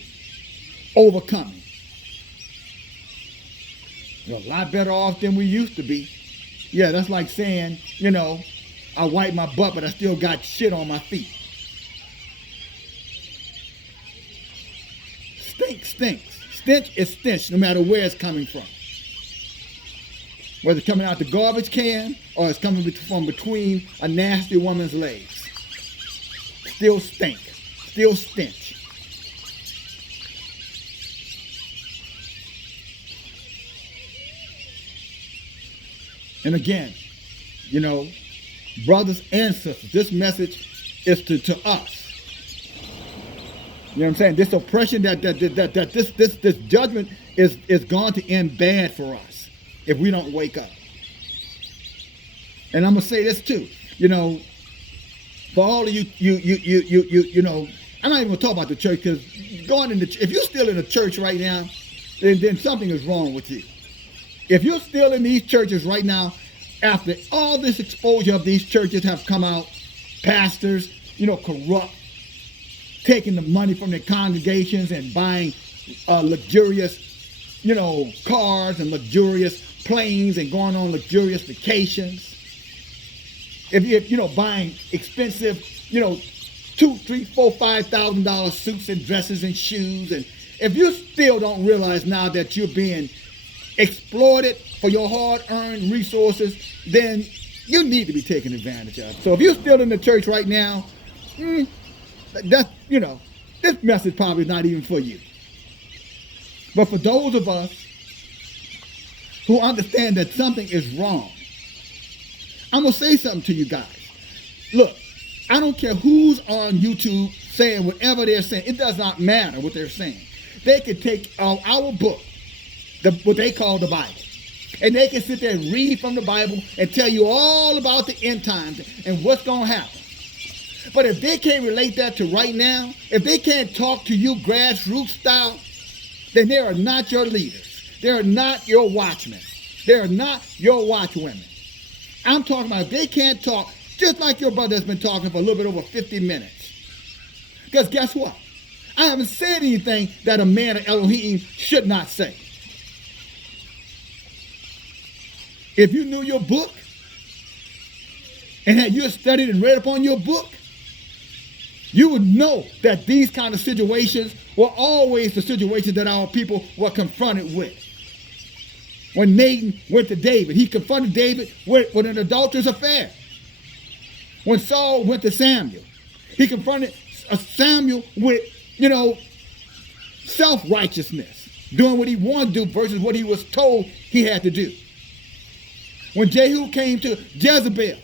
overcoming. We're a lot better off than we used to be. Yeah, that's like saying, I wipe my butt, but I still got shit on my feet. Stink stinks. Stench is stench, no matter where it's coming from. Whether it's coming out the garbage can or it's coming from between a nasty woman's legs. Still stink. Still stench. And again, brothers and sisters, this message is to us. You know what I'm saying? This oppression that this judgment is going to end bad for us if we don't wake up. And I'm gonna say this too. You know, for all of you know, I'm not even gonna talk about the church, because if you're still in the church right now, then something is wrong with you. If you're still in these churches right now, after all this exposure of these churches have come out, pastors, corrupt, taking the money from their congregations and buying luxurious, cars and luxurious planes and going on luxurious vacations. If you're, buying expensive, $2,000, $3,000, $4,000, $5,000 suits and dresses and shoes, and if you still don't realize now that you're being exploited for your hard-earned resources, then you need to be taken advantage of. So if you're still in the church right now, that's, this message probably is not even for you. But for those of us who understand that something is wrong, I'm going to say something to you guys. Look, I don't care who's on YouTube saying whatever they're saying. It does not matter what they're saying. They could take our book, what they call the Bible, and they can sit there and read from the Bible and tell you all about the end times and what's going to happen. But if they can't relate that to right now, if they can't talk to you grassroots style, then they are not your leaders. They are not your watchmen. They are not your watchwomen. I'm talking about if they can't talk, just like your brother has been talking for a little bit over 50 minutes. Because guess what? I haven't said anything that a man of Elohim should not say. If you knew your book, and had you studied and read upon your book, you would know that these kind of situations were always the situations that our people were confronted with. When Nathan went to David, he confronted David with an adulterous affair. When Saul went to Samuel, he confronted Samuel with, self-righteousness, doing what he wanted to do versus what he was told he had to do. When Jehu came to Jezebel,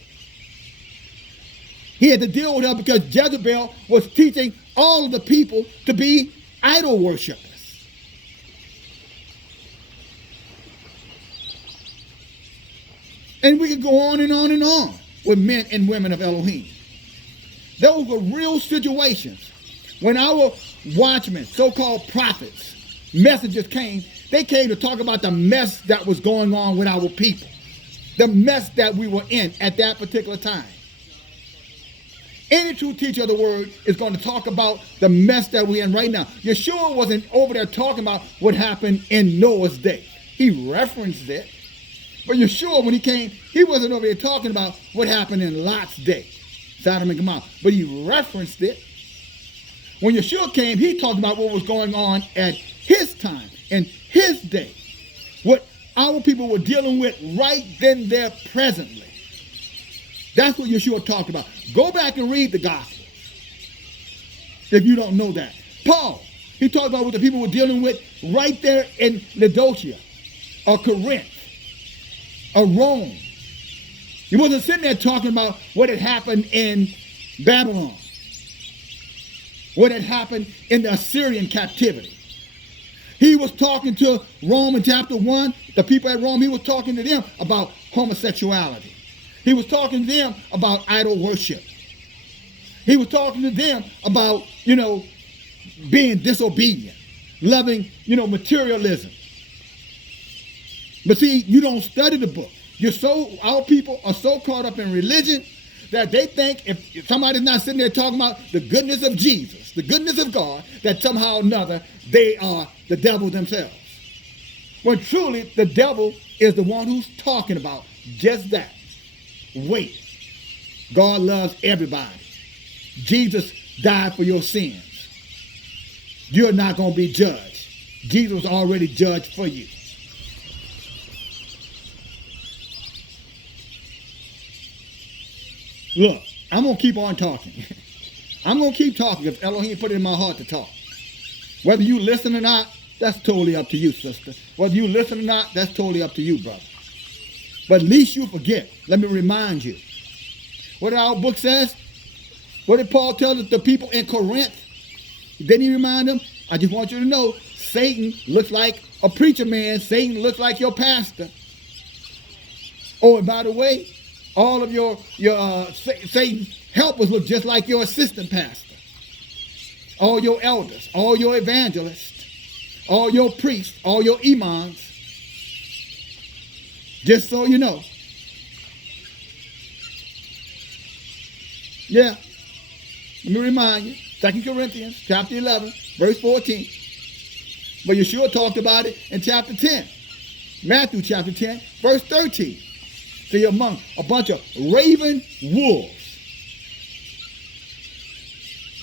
he had to deal with her because Jezebel was teaching all of the people to be idol worshipers. And we could go on and on and on with men and women of Elohim. Those were real situations. When our watchmen, so-called prophets, messengers came, they came to talk about the mess that was going on with our people. The mess that we were in at that particular time. Any true teacher of the word is going to talk about the mess that we're in right now. Yeshua wasn't over there talking about what happened in Noah's day. He referenced it. But Yeshua, when he came, he wasn't over there talking about what happened in Lot's day, Sodom and Gomorrah. But he referenced it. When Yeshua came, he talked about what was going on at his time, in his day. What our people were dealing with right then there presently. That's what Yeshua talked about. Go back and read the Gospels if you don't know that. Paul, he talked about what the people were dealing with right there in Laodicea or Corinth or Rome. He wasn't sitting there talking about what had happened in Babylon, what had happened in the Assyrian captivity. He was talking to Rome in chapter 1, the people at Rome, he was talking to them about homosexuality. He was talking to them about idol worship. He was talking to them about, being disobedient, loving, materialism. But see, you don't study the book. Our people are so caught up in religion that they think if somebody's not sitting there talking about the goodness of Jesus, the goodness of God, that somehow or another they are the devil themselves. When truly the devil is the one who's talking about just that. Wait. God loves everybody. Jesus died for your sins. You're not going to be judged. Jesus was already judged for you. Look, I'm going to keep on talking. I'm going to keep talking if Elohim put it in my heart to talk. Whether you listen or not, that's totally up to you, sister. Whether you listen or not, that's totally up to you, brother. But at least you forget. Let me remind you. What our book says? What did Paul tell the people in Corinth? Didn't he remind them? I just want you to know, Satan looks like a preacher man. Satan looks like your pastor. Oh, and by the way, all of your Satan's helpers look just like your assistant pastor. All your elders, all your evangelists, all your priests, all your imams. Just so you know. Yeah. Let me remind you, 2 Corinthians chapter 11, verse 14. But Yeshua talked about it in chapter 10. Matthew chapter 10, verse 13. So you're among a bunch of raven wolves.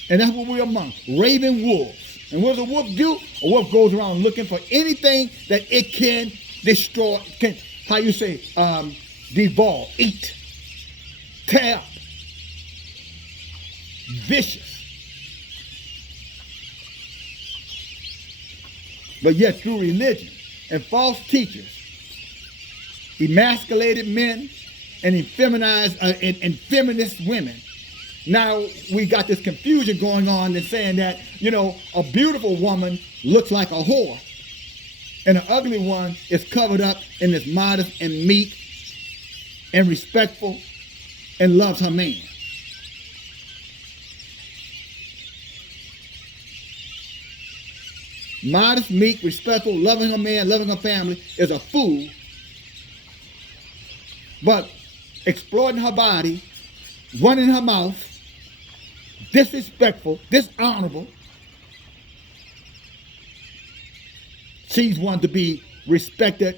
And that's what we're among, raven wolves. And what does a wolf do? A wolf goes around looking for anything that it can destroy, can, how you say, devour, eat, tear up. Vicious. But yet through religion and false teachers, emasculated men and feminist women, now we got this confusion going on and saying that, you know, a beautiful woman looks like a whore and an ugly one is covered up and is modest and meek and respectful and loves her man. Modest, meek, respectful, loving her man, loving her family is a fool. But exploiting her body, running her mouth, disrespectful, dishonorable, she's one to be respected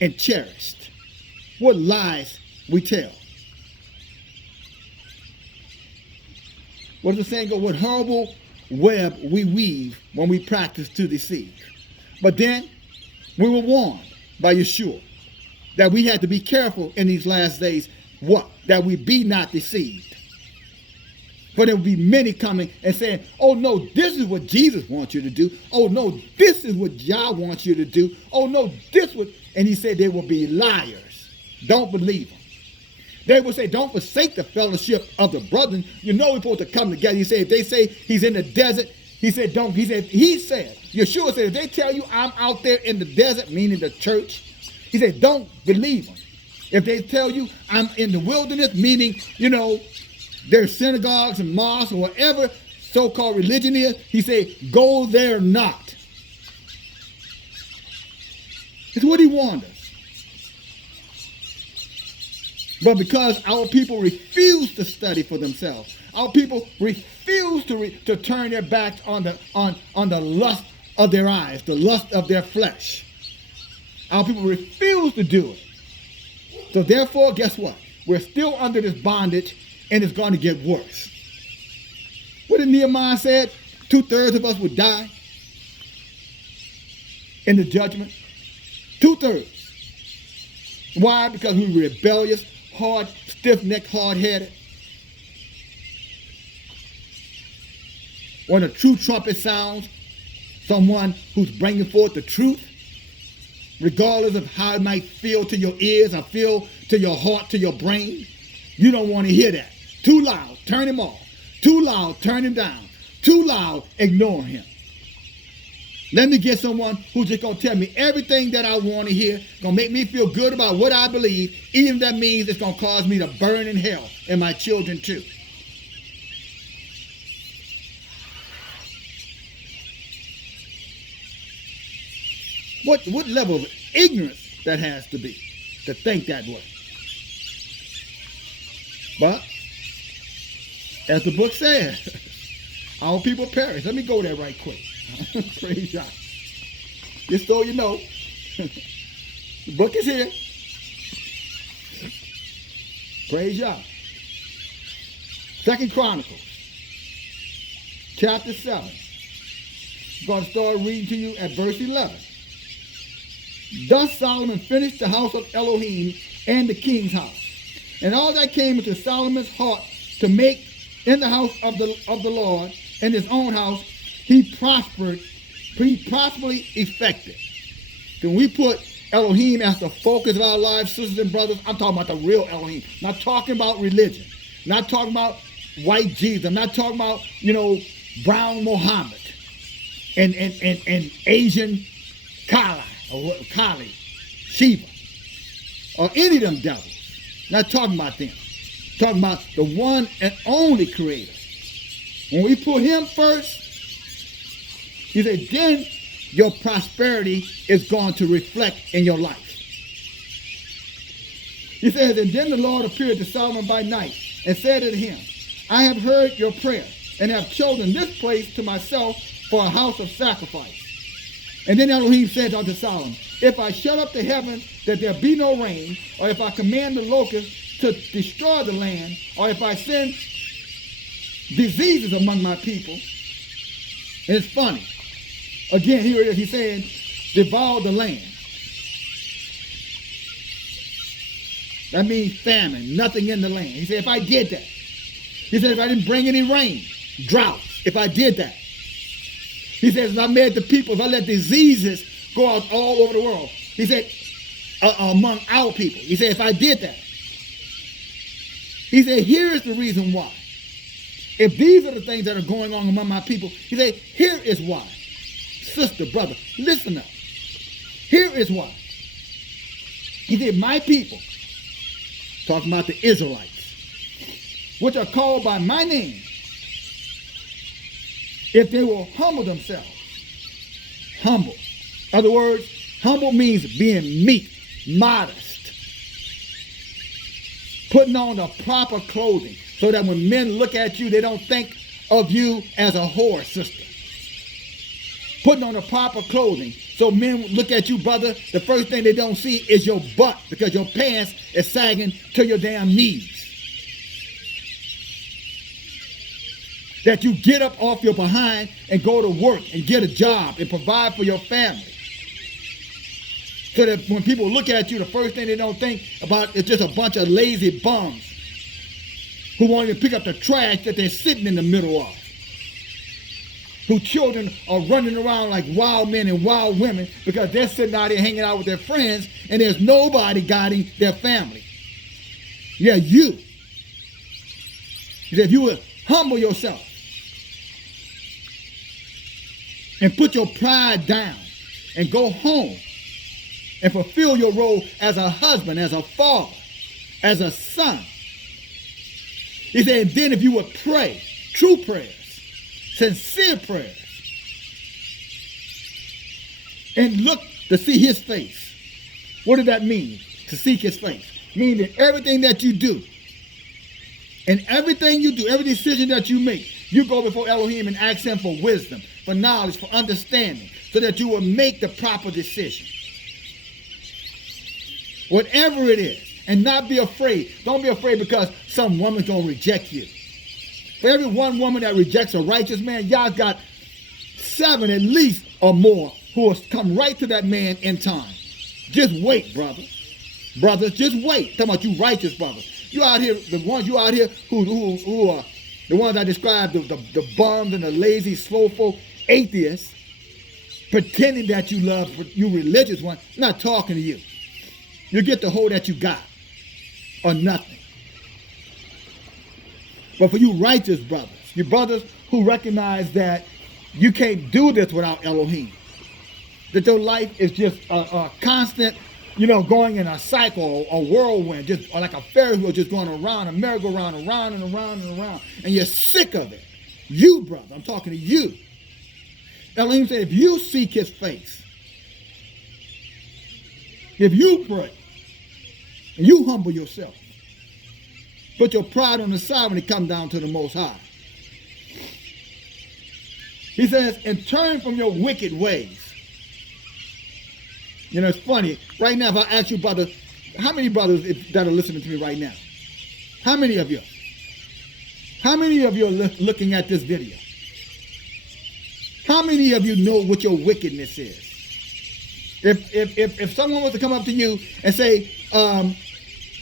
and cherished. What lies we tell. What does the saying go? What horrible web we weave when we practice to deceive. But then we were warned by Yeshua that we had to be careful in these last days. What? That we be not deceived. For there will be many coming and saying, oh no, this is what Jesus wants you to do. Oh no, this is what Yah wants you to do. Oh no, this was, and he said they will be liars. Don't believe them. They will say, don't forsake the fellowship of the brethren. You know we're supposed to come together. He said, if they say he's in the desert, he said, don't. He said, Yeshua said, if they tell you I'm out there in the desert, meaning the church, he said, don't believe them. If they tell you I'm in the wilderness, meaning, you know, there's synagogues and mosques or whatever so-called religion is, he said, go there not. It's what he warned us. But because our people refuse to study for themselves, our people refuse to turn their backs on the lust of their eyes, the lust of their flesh. Our people refuse to do it. So therefore, guess what? We're still under this bondage, and it's going to get worse. What did Nehemiah said? 2/3 of us would die in the judgment. 2/3. Why? Because we were rebellious, hard, stiff-necked, hard-headed. When a true trumpet sounds, someone who's bringing forth the truth, regardless of how it might feel to your ears or feel to your heart, to your brain, you don't want to hear that. Too loud, turn him off. Too loud, turn him down. Too loud, ignore him. Let me get someone who's just going to tell me everything that I want to hear, going to make me feel good about what I believe, even if that means it's going to cause me to burn in hell, and my children too. What level of ignorance that has to be to think that way. But, as the book says, our people perish. Let me go there right quick. Praise God. Just so you know, the book is here. Praise God. 2 Chronicles, chapter 7. I'm going to start reading to you at verse 11. Thus Solomon finished the house of Elohim and the king's house. And all that came into Solomon's heart to make in the house of the Lord and his own house, he prosperously effected. When we put Elohim as the focus of our lives, sisters and brothers, I'm talking about the real Elohim. Not talking about religion. Not talking about white Jesus. I'm not talking about, brown Mohammed and Asian Kali, Shiva, or any of them devils. Not talking about them. Talking about the one and only creator. When we put him first, he said, then your prosperity is going to reflect in your life. He says, and then the Lord appeared to Solomon by night and said to him, I have heard your prayer and have chosen this place to myself for a house of sacrifice. And then Elohim said unto Solomon, if I shut up the heavens that there be no rain, or if I command the locusts to destroy the land, or if I send diseases among my people. And it's funny. Again, here it is. He's saying, devour the land. That means famine, nothing in the land. He said, if I did that. He said, if I didn't bring any rain, droughts, if I did that. He says, if I made the people, if I let diseases go out all over the world. He said, among our people. He said, if I did that. He said, here is the reason why. If these are the things that are going on among my people, he said, here is why. Sister, brother, listen up. Here is why. He said, my people, talking about the Israelites, which are called by my name, if they will humble themselves. Humble. In other words, humble means being meek, modest, putting on the proper clothing so that when men look at you, they don't think of you as a whore, sister. Putting on the proper clothing so men look at you, brother, the first thing they don't see is your butt because your pants is sagging to your damn knees. That you get up off your behind and go to work and get a job and provide for your family. So that when people look at you, the first thing they don't think about is just a bunch of lazy bums who won't even pick up the trash that they're sitting in the middle of. Whose children are running around like wild men and wild women because they're sitting out here hanging out with their friends and there's nobody guiding their family. Yeah, you. He said, if you will humble yourself and put your pride down and go home and fulfill your role as a husband, as a father, as a son. He said, and then if you would pray, true prayers, sincere prayers, and look to see his face. What does that mean, to seek his face? Meaning everything that you do, and everything you do, every decision that you make, you go before Elohim and ask him for wisdom, for knowledge, for understanding, so that you will make the proper decision. Whatever it is, and not be afraid. Don't be afraid because some woman's going to reject you. For every one woman that rejects a righteous man, y'all got 7 at least or more who will come right to that man in time. Just wait, brother. Brothers, just wait. Talking about you righteous brothers. You out here, the ones you out here who are the ones I described, the bums and the lazy, slowful atheists, pretending that you love, you religious ones, not talking to you. You get the whole that you got, or nothing. But for you righteous brothers, you brothers who recognize that you can't do this without Elohim, that your life is just a constant, going in a cycle, a whirlwind, just or like a Ferris wheel just going around, a merry-go-round, around and around and around, and you're sick of it. You, brother, I'm talking to you. Elohim said, if you seek his face, if you pray, and you humble yourself, put your pride on the side when it comes down to the Most High. He says, and turn from your wicked ways. It's funny. Right now, if I ask you, brother, how many brothers that are listening to me right now? How many of you? How many of you are looking at this video? How many of you know what your wickedness is? If someone was to come up to you and say,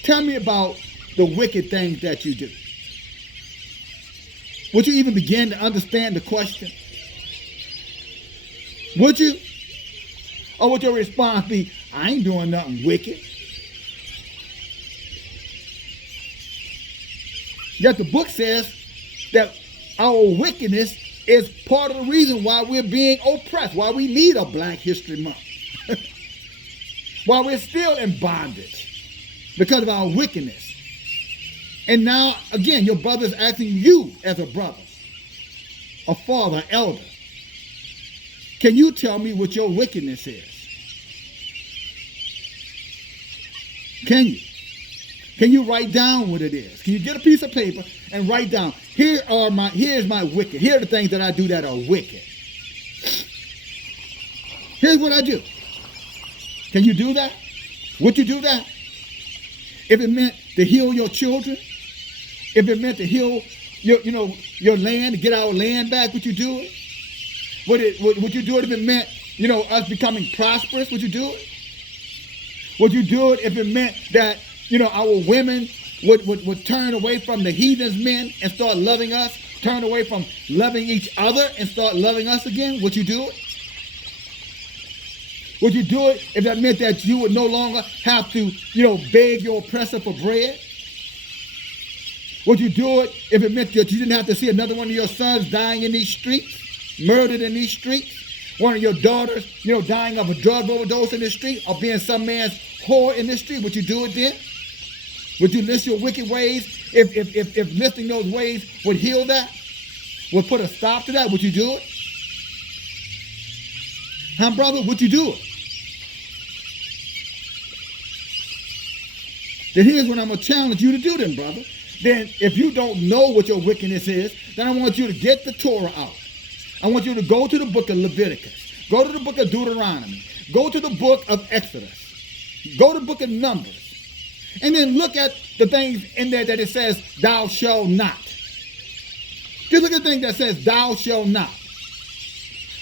tell me about the wicked things that you do, would you even begin to understand the question? Would you? Or would your response be, I ain't doing nothing wicked? Yet the book says that our wickedness is part of the reason why we're being oppressed, why we need a Black History Month, why we're still in bondage because of our wickedness. And now, again, your brother's asking you as a brother, a father, elder, can you tell me what your wickedness is? Can you? Can you write down what it is? Can you get a piece of paper and write down, here's my wicked. Here are the things that I do that are wicked. Here's what I do. Can you do that? Would you do that? If it meant to heal your children, if it meant to heal your land, to get our land back, would you do it? Would you do it if it meant, us becoming prosperous? Would you do it? Would you do it if it meant that, our women would turn away from the heathens men and start loving us, turn away from loving each other and start loving us again? Would you do it? Would you do it if that meant that you would no longer have to, beg your oppressor for bread? Would you do it if it meant that you didn't have to see another one of your sons dying in these streets, murdered in these streets? One of your daughters, dying of a drug overdose in the street or being some man's whore in the street? Would you do it then? Would you list your wicked ways? If listing those ways would heal that, would put a stop to that, would you do it? Huh, brother? Would you do it? Then here's what I'm going to challenge you to do then, brother. Then if you don't know what your wickedness is, then I want you to get the Torah out. I want you to go to the book of Leviticus. Go to the book of Deuteronomy. Go to the book of Exodus. Go to the book of Numbers. And then look at the things in there that it says, thou shalt not. Just look at the thing that says, thou shalt not.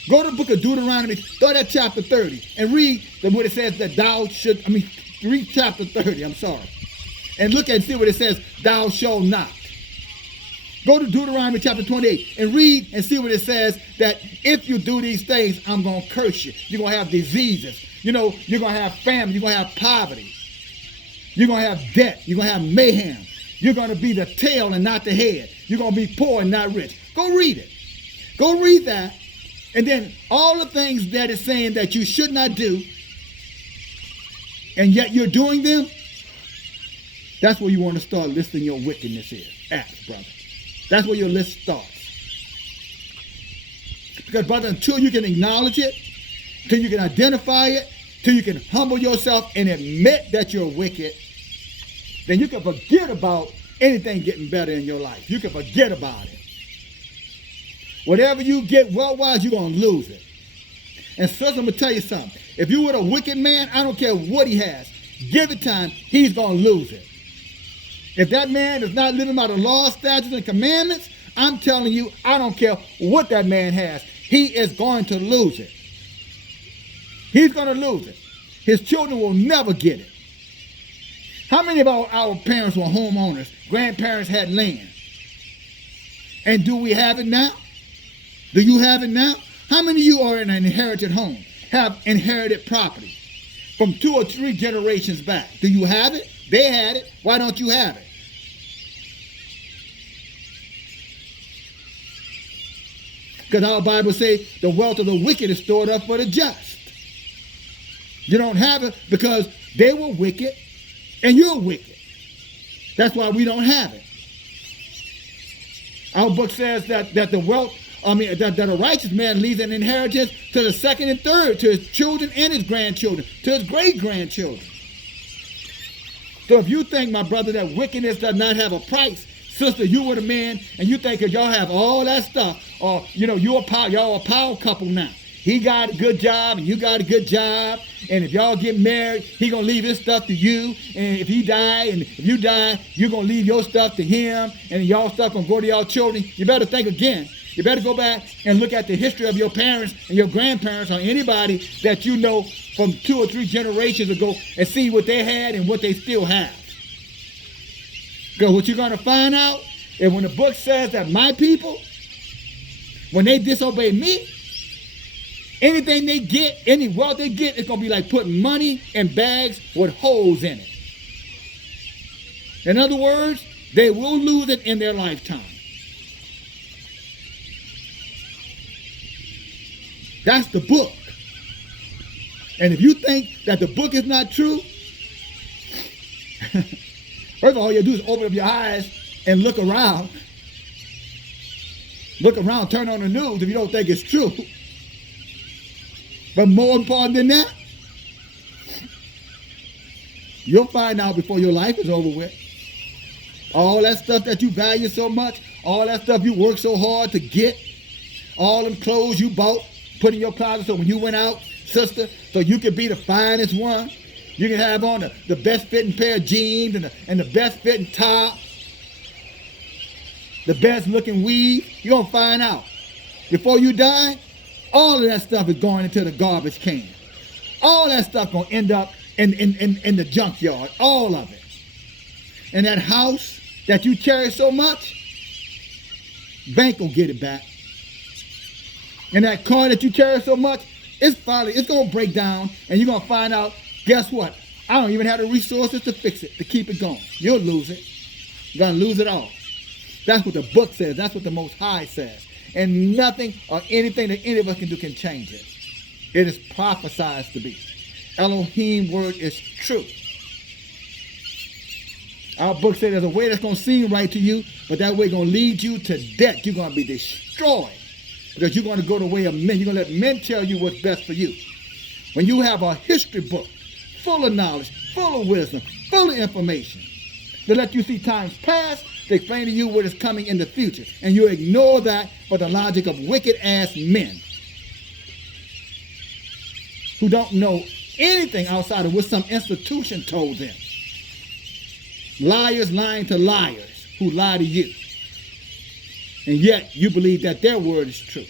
Go to the book of Deuteronomy, start at chapter 30, and read what it says that read chapter 30, and look and see what it says, thou shalt not. Go to Deuteronomy chapter 28 and read and see what it says that if you do these things, I'm going to curse you. You're going to have diseases. You're going to have famine. You're going to have poverty. You're going to have debt. You're going to have mayhem. You're going to be the tail and not the head. You're going to be poor and not rich. Go read it. Go read that. And then all the things that it's saying that you should not do, and yet you're doing them, that's where you want to start listing your wickedness at, brother. That's where your list starts. Because, brother, until you can acknowledge it, until you can identify it, until you can humble yourself and admit that you're wicked, then you can forget about anything getting better in your life. You can forget about it. Whatever you get wealth-wise, you're going to lose it. And sister, I'm going to tell you something. If you're with a wicked man, I don't care what he has. Give it time, he's going to lose it. If that man is not living by the law, statutes, and commandments, I'm telling you, I don't care what that man has. He is going to lose it. He's going to lose it. His children will never get it. How many of our parents were homeowners? Grandparents had land. And do we have it now? Do you have it now? How many of you are in an inherited home, have inherited property from 2 or 3 generations back? Do you have it? They had it. Why don't you have it? Because our Bible says the wealth of the wicked is stored up for the just. You don't have it because they were wicked and you're wicked. That's why we don't have it. Our book says that the wealth, that a righteous man leaves an inheritance to the second and third, to his children and his grandchildren, to his great-grandchildren. So if you think, my brother, that wickedness does not have a price, sister, you were the man, and you think that y'all have all that stuff, or, y'all a power couple now. He got a good job, and you got a good job, and if y'all get married, he going to leave his stuff to you, and if he die, and if you die, you're going to leave your stuff to him, and y'all stuff going to go to y'all children. You better think again. You better go back and look at the history of your parents and your grandparents or anybody that you know from 2 or 3 generations ago and see what they had and what they still have. Because what you're going to find out is when the book says that my people, when they disobey me, anything they get, any wealth they get, it's going to be like putting money in bags with holes in it. In other words, they will lose it in their lifetime. That's the book. And if you think that the book is not true, first of all you do is open up your eyes and look around. Look around, turn on the news if you don't think it's true. But more important than that, you'll find out before your life is over with. All that stuff that you value so much, all that stuff you work so hard to get, all them clothes you bought, put in your closet so when you went out, sister, so you could be the finest one. You can have on the best fitting pair of jeans and the best fitting top, the best looking weave. You're going to find out. Before you die, all of that stuff is going into the garbage can. All that stuff going to end up in the junkyard, all of it. And that house that you cherish so much, bank will get it back. And that car that you cherish so much, it's going to break down, and you're going to find out, guess what? I don't even have the resources to fix it, to keep it going. You'll lose it. You're going to lose it all. That's what the book says. That's what the Most High says. And nothing or anything that any of us can do can change it. It is prophesied to be. Elohim word is true. Our book says there's a way that's going to seem right to you, but that way going to lead you to death. You're going to be destroyed because you're going to go the way of men. You're going to let men tell you what's best for you. When you have a history book full of knowledge, full of wisdom, full of information, to let you see times past, to explain to you what is coming in the future, and you ignore that for the logic of wicked-ass men who don't know anything outside of what some institution told them. Liars lying to liars who lie to you. And yet you believe that their word is true.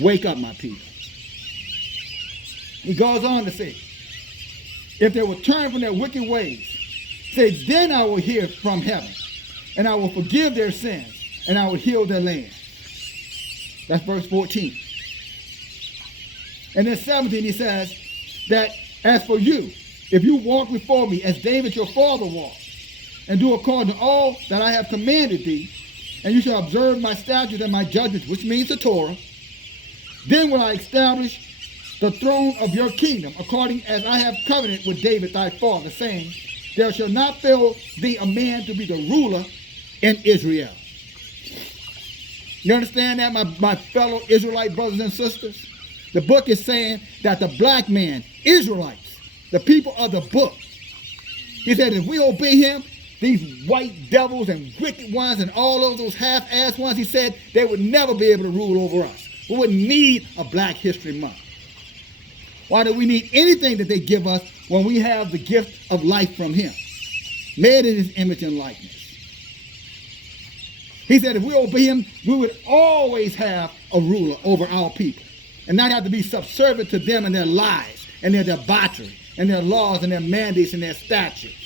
Wake up, my people. He goes on to say, if they will turn from their wicked ways, say, then I will hear from heaven, and I will forgive their sins, and I will heal their land. That's verse 14. And then 17 he says that as for you, if you walk before me as David your father walked, and do according to all that I have commanded thee, and you shall observe my statutes and my judgments, which means the Torah, then will I establish the throne of your kingdom, according as I have covenanted with David thy father, saying, there shall not fail thee a man to be the ruler in Israel. You understand that, my fellow Israelite brothers and sisters? The book is saying that the black man, Israelites, the people of the book, he said if we obey him, these white devils and wicked ones and all of those half-assed ones, he said they would never be able to rule over us. We wouldn't need a Black History Month. Why do we need anything that they give us when we have the gift of life from him, made in his image and likeness? He said if we obey him, we would always have a ruler over our people and not have to be subservient to them and their lies and their debauchery and their laws and their mandates and their statutes.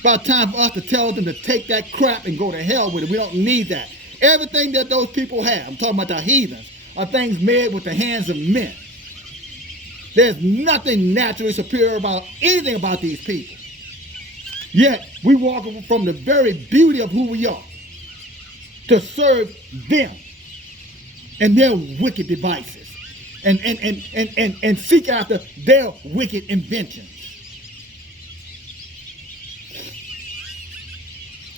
About time for us to tell them to take that crap and go to hell with it. We don't need that. Everything that those people have, I'm talking about the heathens, are things made with the hands of men. There's nothing naturally superior about anything about these people. Yet, we walk from the very beauty of who we are to serve them and their wicked devices and seek after their wicked inventions.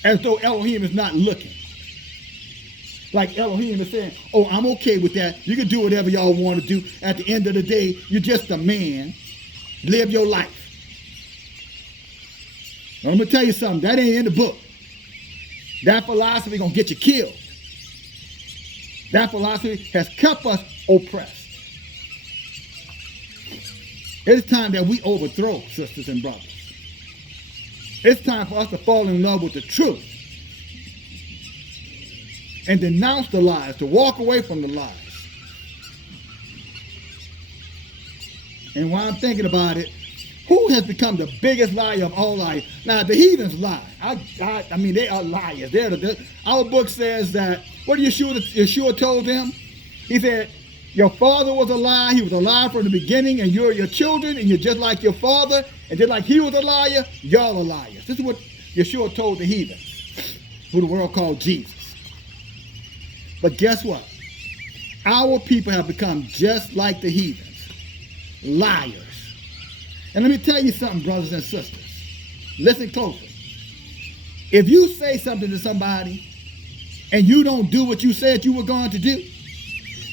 As though Elohim is not looking. Like Elohim is saying, oh, I'm okay with that. You can do whatever y'all want to do. At the end of the day, you're just a man. Live your life. Now, I'm going to tell you something. That ain't in the book. That philosophy going to get you killed. That philosophy has kept us oppressed. It's time that we overthrow, sisters and brothers. It's time for us to fall in love with the truth and denounce the lies, to walk away from the lies. And while I'm thinking about it, who has become the biggest liar of all liars? Now, the heathens lie. I mean, they are liars. Our book says that, what did Yeshua told them? He said, your father was a liar. He was a liar from the beginning, and you're your children, and you're just like your father. And just like he was a liar, y'all are liars. This is what Yeshua told the heathens, who the world called Jesus. But guess what? Our people have become just like the heathens, liars. And let me tell you something, brothers and sisters. Listen closely. If you say something to somebody and you don't do what you said you were going to do,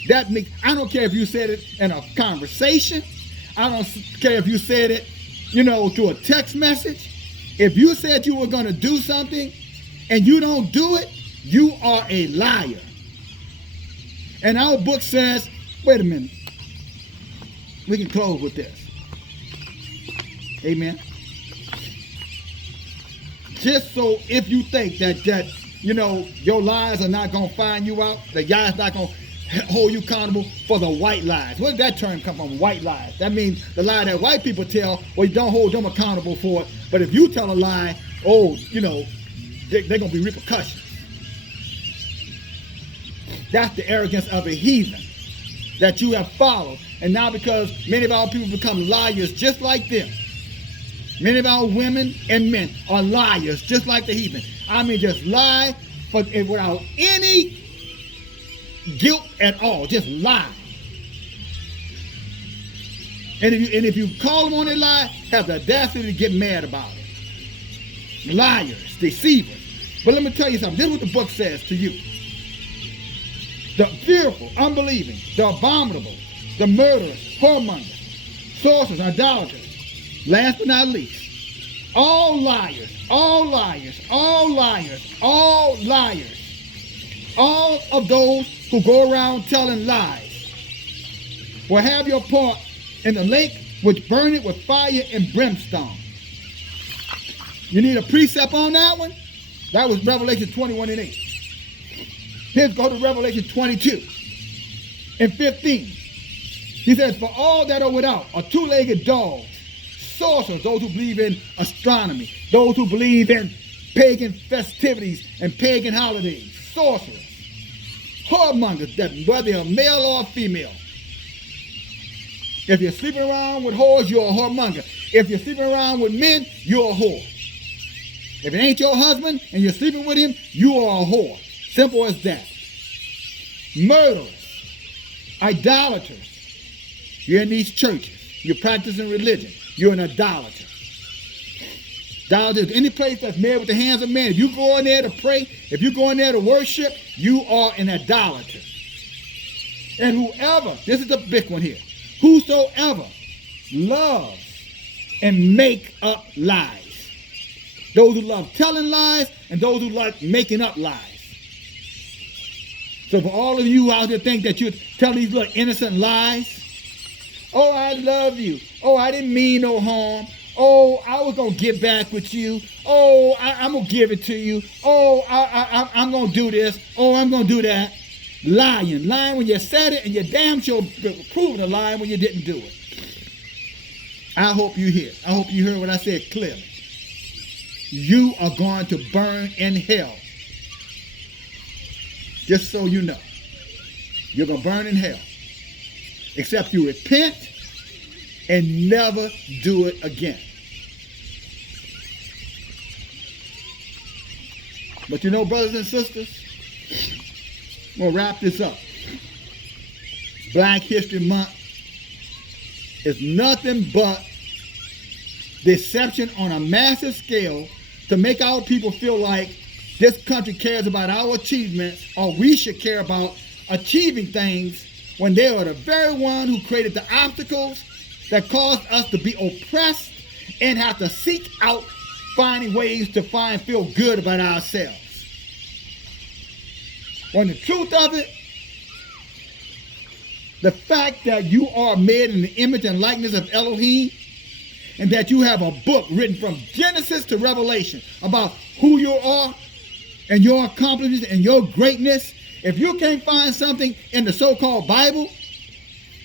that makes, I don't care if you said it in a conversation. I don't care if you said it, through a text message. If you said you were going to do something and you don't do it, you are a liar. And our book says, wait a minute. We can close with this. Amen. Just so if you think that your lies are not going to find you out, that God's not going to hold you accountable for the white lies. Where did that term come from? White lies. That means the lie that white people tell, well, you don't hold them accountable for it. But if you tell a lie, they're going to be repercussions. That's the arrogance of a heathen that you have followed. And now because many of our people become liars just like them, many of our women and men are liars just like the heathen. I mean, just lie without any guilt at all. Just lie. And if you call them on a lie, have the audacity to get mad about it. Liars, deceivers. But let me tell you something. This is what the book says to you. The fearful, unbelieving, the abominable, the murderers, whoremongers, sorcerers, idolaters. Last but not least, all liars, all liars, all liars, all liars. All of those who go around telling lies will have your part in the lake which burneth with fire and brimstone. You need a precept on that one? That was Revelation 21:8. Here's go to Revelation 22:15. He says, for all that are without are two-legged dogs, sorcerers, those who believe in astronomy, those who believe in pagan festivities and pagan holidays, sorcerers, whoremongers, that whether you're male or female. If you're sleeping around with whores, you're a whoremonger. If you're sleeping around with men, you're a whore. If it ain't your husband and you're sleeping with him, you are a whore. Simple as that. Murderers, idolaters. You're in these churches. You're practicing religion. You're an idolater. Idolaters, any place that's made with the hands of men. If you go in there to pray, if you go in there to worship, you are an idolater. And whoever, this is the big one here, whosoever loves and make up lies. Those who love telling lies and those who like making up lies. So for all of you out there think that you're telling these little innocent lies, oh, I love you. Oh, I didn't mean no harm. Oh, I was going to get back with you. Oh, I'm going to give it to you. Oh, I'm going to do this. Oh, I'm going to do that. Lying when you said it, and you're damn sure proving a lie when you didn't do it. I hope you hear. I hope you heard what I said clearly. You are going to burn in hell. Just so you know. You're going to burn in hell. Except you repent and never do it again. But you know, brothers and sisters, we'll wrap this up. Black History Month is nothing but deception on a massive scale to make our people feel like this country cares about our achievements, or we should care about achieving things when they are the very one who created the obstacles that caused us to be oppressed and have to seek out finding ways to feel good about ourselves. When the truth of it, the fact that you are made in the image and likeness of Elohim, and that you have a book written from Genesis to Revelation about who you are and your accomplishments and your greatness. If you can't find something in the so-called Bible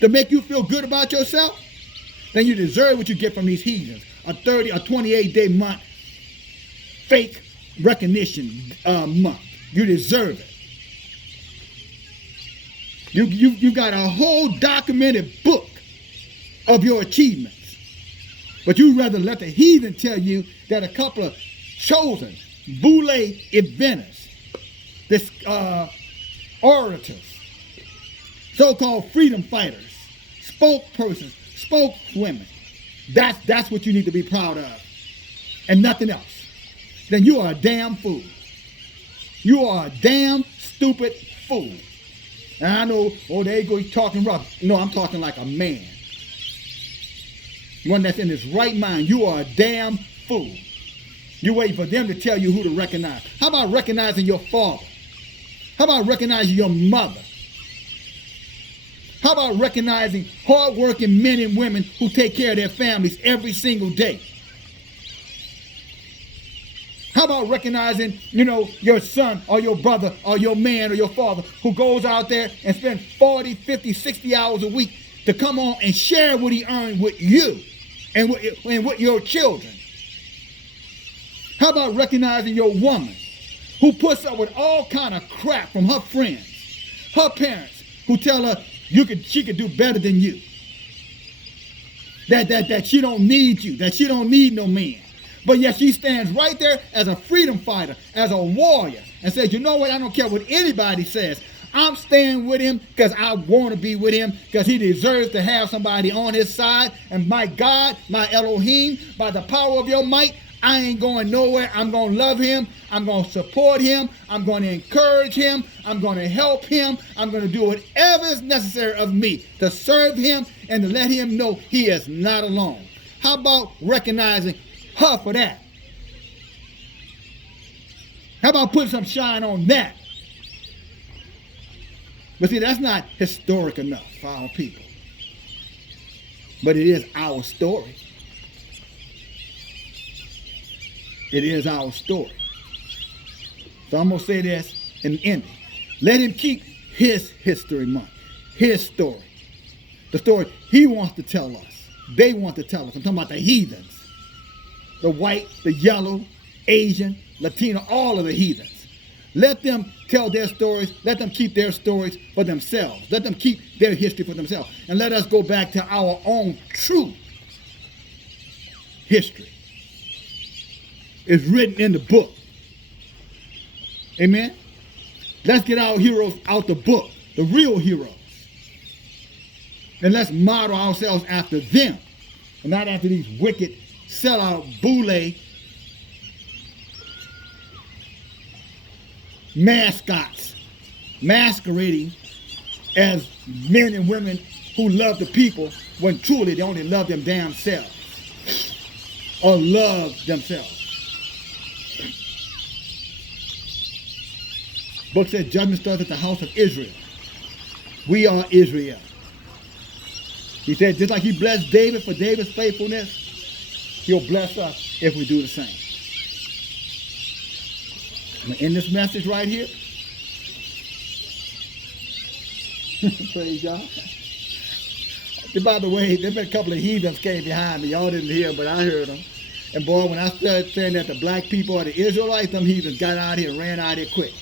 to make you feel good about yourself, then you deserve what you get from these heathens. A 30 or 28-day month fake recognition month. You deserve it. You got a whole documented book of your achievements. But you'd rather let the heathen tell you that a couple of chosen boule inventors, this orators, so-called freedom fighters, spokespersons, spokeswomen. That's what you need to be proud of, and nothing else. Then you are a damn fool. You are a damn stupid fool. And I know, oh, there you go, he's talking rough. No, I'm talking like a man. One that's in his right mind. You are a damn fool. You wait for them to tell you who to recognize. How about recognizing your father? How about recognizing your mother? How about recognizing hardworking men and women who take care of their families every single day? How about recognizing, your son or your brother or your man or your father who goes out there and spends 40, 50, 60 hours a week to come on and share what he earned with you and with your children? How about recognizing your woman who puts up with all kind of crap from her friends, her parents, who tell her she could do better than you, that she don't need you, that she don't need no man. But yet she stands right there as a freedom fighter, as a warrior, and says, you know what, I don't care what anybody says. I'm staying with him because I want to be with him, because he deserves to have somebody on his side. And my God, my Elohim, by the power of your might, I ain't going nowhere. I'm going to love him. I'm going to support him. I'm going to encourage him. I'm going to help him. I'm going to do whatever is necessary of me to serve him and to let him know he is not alone. How about recognizing her for that? How about putting some shine on that? But see, that's not historic enough for our people. But it is our story. It is our story. So I'm going to say this in the ending. Let him keep his history month, his story. The story he wants to tell us. They want to tell us. I'm talking about the heathens. The white, the yellow, Asian, Latino, all of the heathens. Let them tell their stories. Let them keep their stories for themselves. Let them keep their history for themselves. And let us go back to our own true history. It's written in the book. Amen? Let's get our heroes out the book, the real heroes. And let's model ourselves after them, and not after these wicked, sellout, boule mascots masquerading as men and women who love the people when truly they only love them damn selves or love themselves. Book says judgment starts at the house of Israel. We are Israel. He said just like he blessed David for David's faithfulness, he'll bless us if we do the same. I'm going to end this message right here. Praise God. By the way, there's been a couple of heathens came behind me. Y'all didn't hear, but I heard them. And boy, when I started saying that the black people are the Israelites, them heathens got out here and ran out here quick.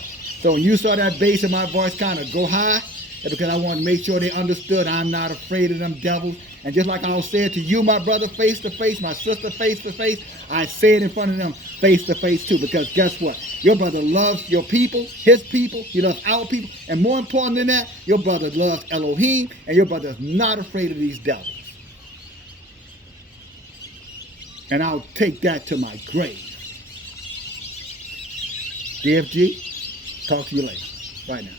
So when you saw that bass in my voice kind of go high, it's because I wanted to make sure they understood I'm not afraid of them devils. And just like I'll say it to you, my brother, face to face, my sister, face to face, I say it in front of them face to face too. Because guess what? Your brother loves your people, his people, he loves our people. And more important than that, your brother loves Elohim, and your brother is not afraid of these devils. And I'll take that to my grave. DFG, talk to you later. Bye now.